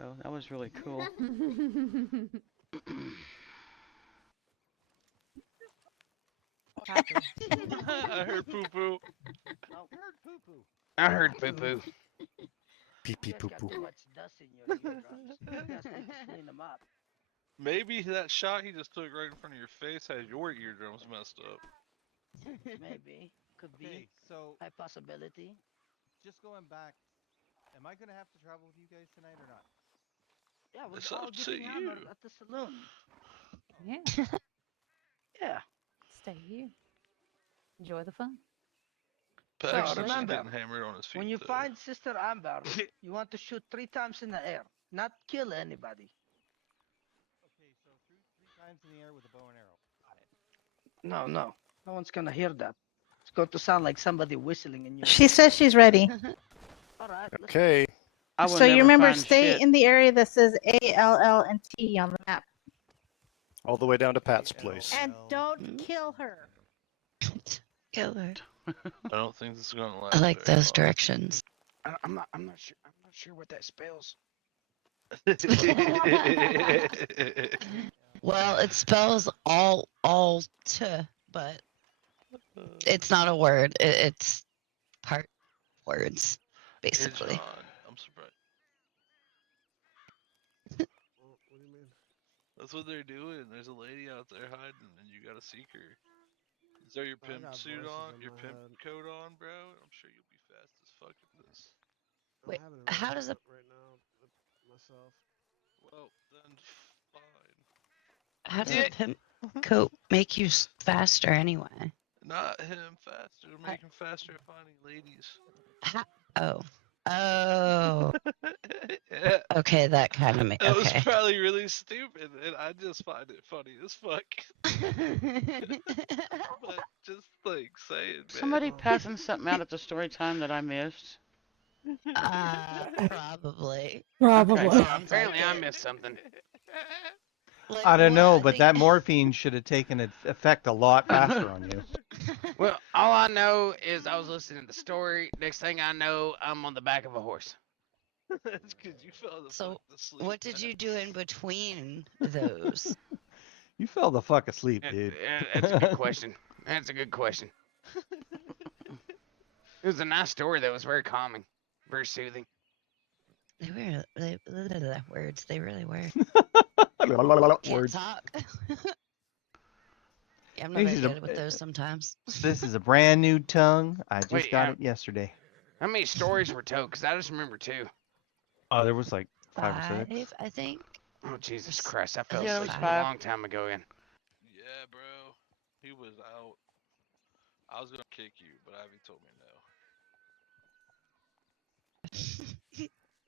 So that was really cool. I heard poo poo. I heard poo poo. Pee pee poo poo. Too much dust in your eardrums. You guys need to clean them up. Maybe that shot he just took right in front of your face had your eardrums messed up. Maybe. Could be. Okay, so High possibility. just going back, am I gonna have to travel with you guys tonight or not? Yeah, we're It's all up to getting hammered you. at the saloon. Yeah. Yeah. Stay here. Enjoy the fun. So Paxton's remember, getting hammered on his feet. when you though. find Sister Amber, you want to shoot 3 times in the air, not kill anybody. Okay, so three times in the air with a bow and arrow. Got it. No. No one's gonna hear that. It's going to sound like somebody whistling in your She ear. says she's ready. All right. Let's Okay. I will So you never remember, find stay shit. in the area that says ALL and T on the map. All the way down to Pat's place. And don't kill her. Kill her. I don't think this is gonna last. I like very those long. directions. I'm not sure. I'm not sure what that spells. Well, it spells all to, but it's not a word. It's part words, basically. John, I'm surprised. What do you mean? That's what they're doing. There's a lady out there hiding, and you gotta seek her. Is there your I pimp got suit voices on? in Your my pimp head. coat on, bro? I'm sure you'll be fast as fuck at this. Wait, I have it how does right a now myself? Well, then fine. how does a pimp coat make you faster anyway? Not him faster. Make him faster at finding ladies. Oh. Yeah. Okay, that kind of It was okay. probably really stupid, and I just find it funny as fuck. But just like saying, man. Somebody passing something out at the story time that I missed. Probably. Probably. Okay. Apparently, I missed something. Like, I don't what? know, I but think- that morphine should have taken effect a lot faster on you. Well, all I know is I was listening to the story. Next thing I know, I'm on the back of a horse. That's because you fell the So, fuck asleep. what did you do in between those? You fell the fuck asleep, dude. That's a good question. That's a good question. It was a nice story that was very calming, very soothing. They were words. They really were. Can't Words. talk. Yeah, I'm not very good with those sometimes. This is a brand new tongue. I just Wait, got it yesterday. How many stories were told? Because I just remember 2. Oh, there was like 5 or 6. 5, I think. Oh, Jesus Christ. I fell Yeah, it was asleep a 5. long time ago again. Yeah, bro. He was out. I was gonna kick you, but Ivy told me no.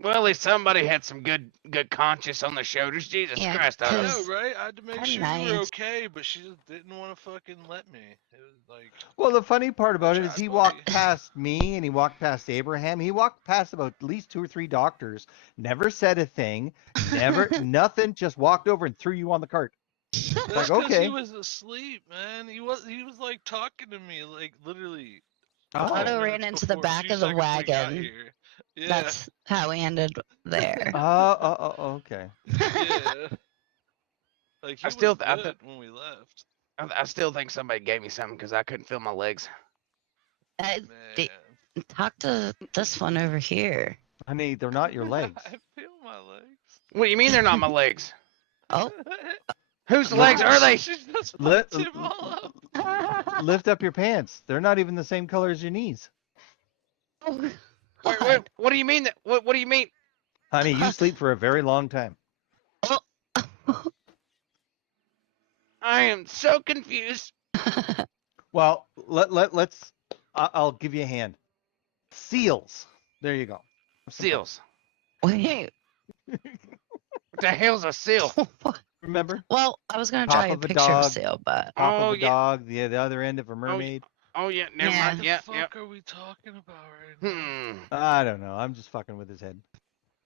Well, at least somebody had some good conscience on their shoulders. Jesus Yeah, Christ. I I know, right? I had to make I'm sure you were nice. okay, but she just didn't want to fucking let me. It was like, Well, the funny part about it is Try, he buddy. walked past me and he walked past Abraham. He walked past about at least 2 or 3 doctors. Never said a thing. Never, nothing. Just walked over and threw you on the cart. that's Like, because okay. he was asleep, man. He was like talking to me, like literally. Oh. 5 Otto ran minutes into the before- back few of the seconds we got wagon. here. Yeah. That's how we ended there. Okay. Yeah. Like he I still, was I, good when we left. I still think somebody gave me something because I couldn't feel my legs. Man. Talk to this one over here. Honey, they're not your legs. I feel my legs. What do you mean they're not my legs? Oh. Whose legs are they? She just Lift, fucked him all up. lift up your pants. They're not even the same color as your knees. Wait, what do you mean? What do you mean? Honey, you sleep for a very long time. I am so confused. Well, let's. I'll give you a hand. Seals. There you go. Seals. Wait. What the hell's a seal? Remember? Well, I was gonna Top draw you a of a picture of a dog. seal, but Top Oh, of a yeah. dog. The other end of a mermaid. Oh yeah, never Yeah. mind. Yeah, What the yeah. fuck are we talking about right now? I don't know. I'm just fucking with his head.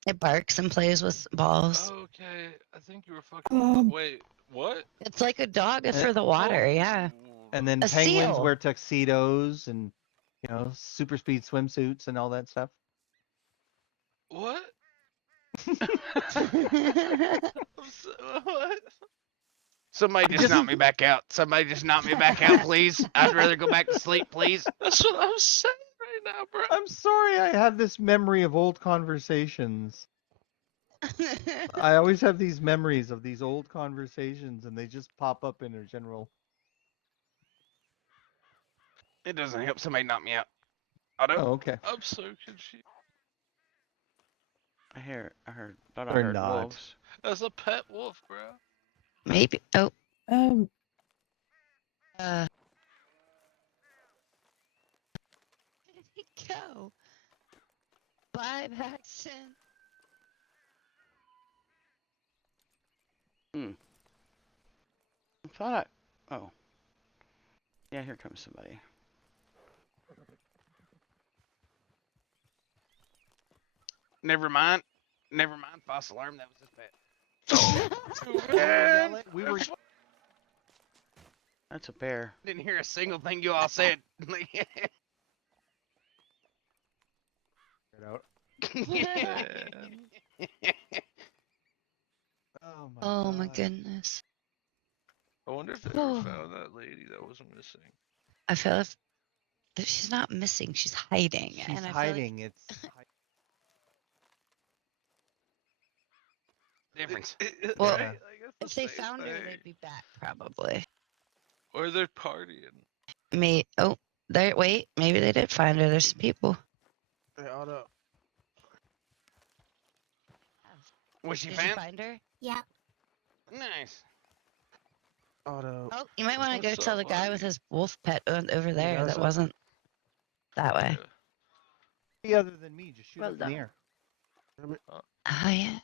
it barks and plays with balls. Okay, I think you were fucking. Wait, what? It's like a dog Uh, for the water. Yeah. And then A penguins seal. wear tuxedos and super speed swimsuits and all that stuff. What? What? Somebody just knock me back out. Somebody just knock me back out, please. I'd rather go back to sleep, please. That's what I'm saying right now, bro. I'm sorry, I have this memory of old conversations. I always have these memories of these old conversations, and they just pop up in a general. It doesn't help. Somebody knock me out. Otto? Oh, okay. I'm so confused. Thought I Or heard not. wolves. That's a pet wolf, bro. Maybe. Oh. Um. Where did he go? Bye, Paxton. I thought oh. Yeah, here comes somebody. Never mind. Never mind. False alarm. That was his pet. Man, we were. That's a bear. Didn't hear a single thing you all said. Out. Oh my goodness. I wonder if they Oh. ever found that lady that was missing. I feel if she's not missing, she's hiding. She's and I feel hiding. It's. Difference. Well, Right? Like, if that's the they same found her, thing. they'd be back probably. Or they're partying. There. Wait, maybe they did find her. There's some people. Hey, Otto. Was she Did found? you find her? Yeah. Nice. Otto. Oh, you might want to go What's tell up, the guy buddy? with his wolf pet over there guys that up? wasn't that way. Any other than me, just shoot Well up in the done. air. Oh yeah.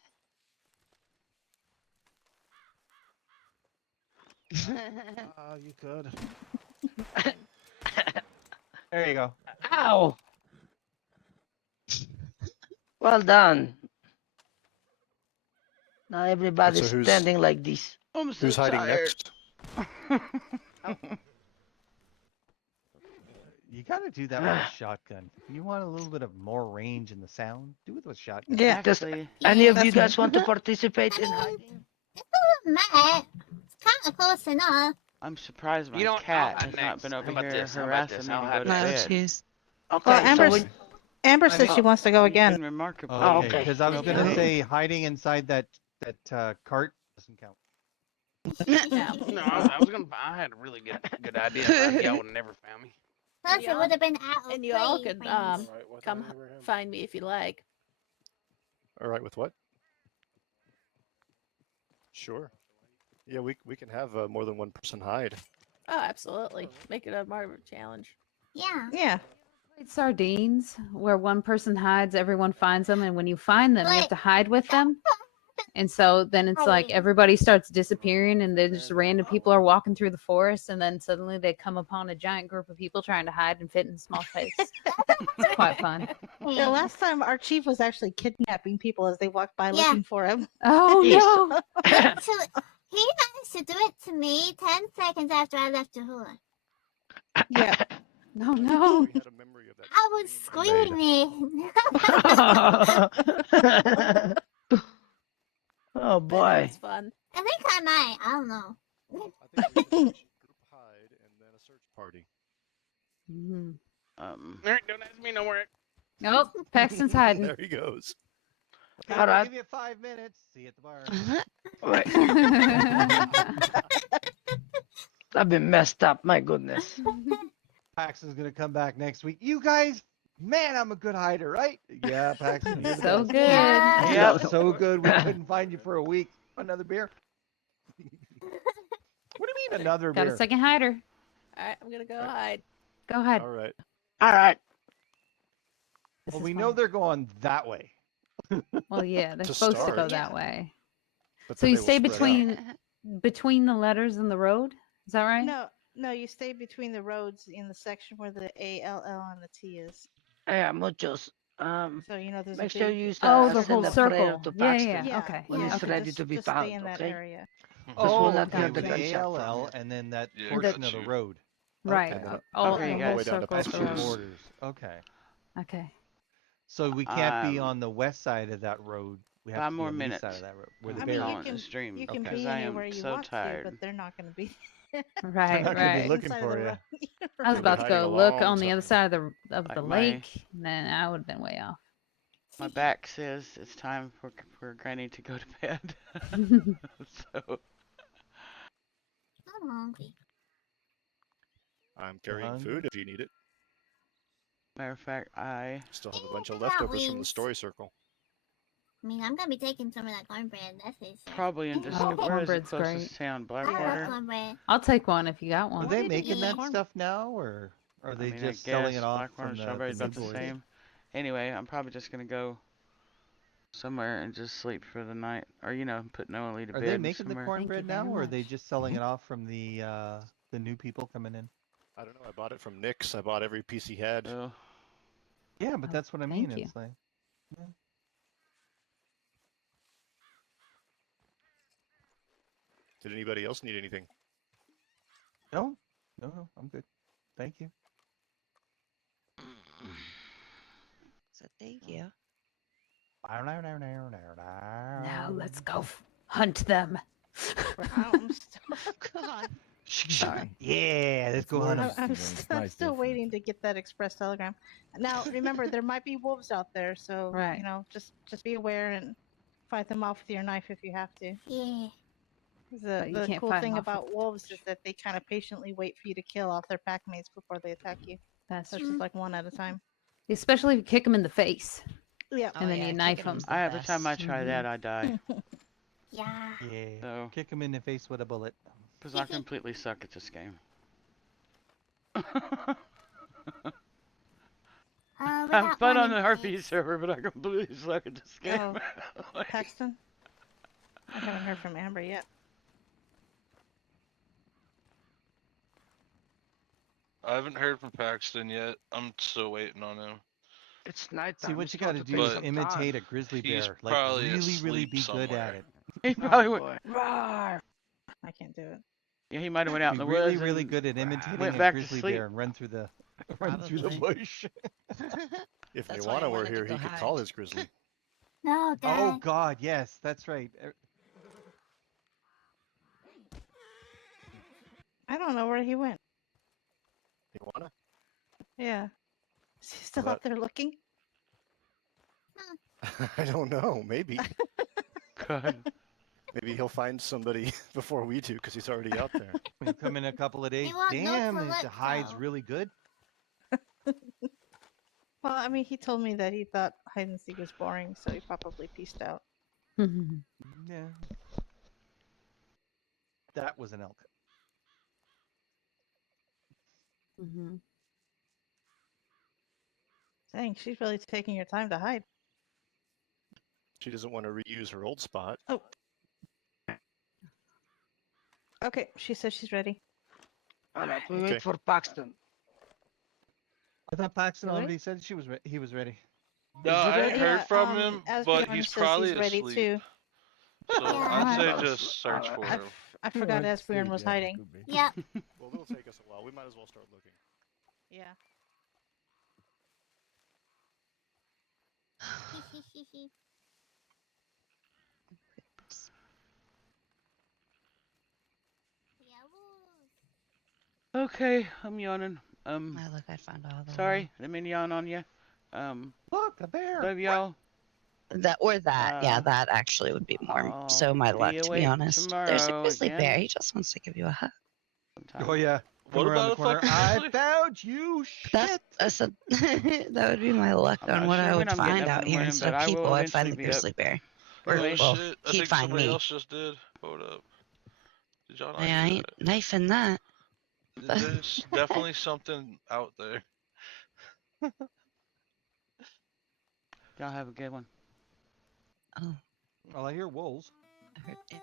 You could. There you go. Ow! Well done. Now everybody's who's- standing like this. I'm so Who's hiding tired. next? You gotta do that with a shotgun. You want a little bit of more range in the sound? Do it with shotgun. Yeah. Does Actually, any of you That's me. guys want to participate in hiding? Matt, it's kind of close enough. I'm surprised my You know what? cat I'll has hide not next. been How over about here this? How about harassing this? me I'll to go hide to No, next. bed. jeez. Okay, Well, so Amber said she wants to go again. Been remarkable. Oh, Okay, okay. because I was Real gonna pretty. say hiding inside that cart doesn't count. Yeah. No, I was gonna. I had a really good idea. But y'all would have never found me. Plus, Yeah. it would have been out of And you all play could range. Alright, what's come that, Abraham? find me if you like. All right, with what? Sure. Yeah, we can have more than one person hide. Oh, absolutely. Make it a more of a challenge. Yeah. Yeah. Played sardines, where one person hides, everyone finds them, and when you find them, you have to hide with them. And so then it's like everybody starts disappearing, and then just random people are walking through the forest, and then suddenly they come upon a giant group of people trying to hide and fit in a small space. It's quite fun. Yeah, last time our chief was actually kidnapping people as they walked by looking for him. Oh Yes. no! Actually, he managed to do it to me 10 seconds after I left the hula. Yeah. No, no. We had a memory of that. I was screaming. Oh boy. It's fun. I think I might. I don't know. I think we should group hide and then a search party. Eric, don't ask me no more. Nope, Paxton's hiding. There he goes. Okay, All we'll right. give you 5 minutes. See you at the bar. Wait. I've been messed up. My goodness. Paxton's gonna come back next week. You guys Man, I'm a good hider, right? Yeah, Paxton, you're the So best. good. Yeah. You know, so good we couldn't find you for a week. Another beer? What do you mean another Got beer? a second hider. All right, I'm gonna go hide. Go ahead. All right. All right. Well, we know they're going that way. Well, yeah, they're To supposed to start. go that way. But So then you they will stay spread out. between the letters and the road. Is that right? No, you stay between the roads in the section where the ALL and the T is. Yeah, muchos. So you know there's Make a sure big. you use Oh, the the whole send a circle. prayer to Paxton Yeah. Okay. when Yeah. he's So ready to be just found. stay in that Okay. area. This will Oh, not okay, have the with gunshot from ALL it. and then that Yeah, portion got of the you. road. Right. Okay. All Okay, the you whole guys. circle is the Two road. borders. Okay. Okay. So we can't be Um, on the west side of that road. We have 5 to be more on the east minutes. side of that road where the I bear mean, on is. the stream you can Okay. because be I am anywhere you so want tired. to, but they're not going to be. Right. They're not gonna be Right. looking Inside for the you. road. I was They'll be about to hiding go a look long on the other time. side of Like the my lake, and then I would have been way off. my back says it's time for Granny to go to bed. So I'm hungry. I'm carrying hungry? food if you need it. matter of fact, I Still have a bunch of I got leftovers from the wings. story circle. I mean, I'm gonna be taking some of that cornbread. That's it. probably in just Oh, where is the cornbread's closest great. town? I love Blackwater. cornbread. I'll take one if you got Are one. they did you making eat that corn- stuff now, or are I they mean, just I selling guess it off Blackwater from and Strawberry the about new the boys? same. Anyway, I'm probably just gonna go somewhere and just sleep for the night, or put Noah to Are bed they making the somewhere. cornbread very now, or are they much. just selling it off from the new people coming in? I don't know. I bought it from Nick's. I bought every piece he had. Oh, Yeah, but Oh, that's what I mean. thank you. It's like, yeah. Did anybody else need anything? No, no, I'm good. Thank you. So thank you. Now let's go hunt them. I'm God. Sorry. Yeah, let's go hunt 'em. I'm still waiting to get that express telegram. Now, remember, there might be wolves out there, so Right. just be aware and fight them off with your knife if you have to. Yeah. But you The can't cool fight 'em thing off with about wolves is that they kind of patiently wait for you to kill off their pack mates before they attack you. That's So it's true. just like one at a time. Especially if you kick them in the face, Yeah. and then you knife them. every time I try that, I die. Yeah. Yeah. So, Kick him in the face with a bullet. because I completely suck at this game. We I'm got fun one on in the place. RP server, but I completely suck at this game. Oh, Like, Paxton? I haven't heard from Amber yet. I haven't heard from Paxton yet. I'm still waiting on him. It's nighttime. See, what It's you got to going do take is some imitate time. a grizzly He's bear. Like, probably really be asleep good at somewhere. it. he probably Oh, went. boy. Rawr. I can't do it. Yeah, he might have went out in Be the really, woods really and good at imitating went a back to grizzly sleep. bear and run through the the Probably. bush. If That's why I Niwana were wanted to here, go he could hide. call his grizzly. No, Dad. Oh God, yes, that's right. I don't know where he went. Niwana? Yeah. Is he still What? out there looking? I don't know. Maybe. God. Maybe he'll find somebody before we do because he's already out there. When you come in a couple of days, He won't know damn, for the what, hide's though. really good. Well, I mean, he told me that he thought hide and seek was boring, so he probably pieced out. Yeah. That was an elk. Mm-hmm. Dang, she's really taking your time to hide. She doesn't want to reuse her old spot. Oh. Okay, she says she's ready. All right, we Okay. wait for Paxton. I thought Paxton Really? already said he was ready. No, Is it I ready? ain't heard from him, but Asbjorn he's says probably he's ready asleep. too. So I'd say Alright. just search for him. I forgot Asbjorn was hiding. Yep. Well, it'll take us a while. We might as well start looking. Yeah. Okay, I'm yawning. Oh, look, I found all the Sorry, I didn't mean to yawn on you. Look, a bear. Love y'all. That or that, yeah, that actually would be more so my luck, to be awake honest. There's a tomorrow grizzly again. bear. He just wants to give you a hug. Sometime. Oh yeah, Come What around about the a corner. fucking I grizzly? found you. Shit. That's a, that would be my luck I'm on not what sure I when would I'm getting find up in out the here. morning, Instead but of I will people, I'd find eventually the be up. grizzly bear. Or, Oh well, shit! I he'd think find somebody me. else just did. Hold up. Did y'all not I hear ain't that? knifing that. There's definitely something out there. Y'all have a good one. Oh, Well, I hear wolves. I heard it.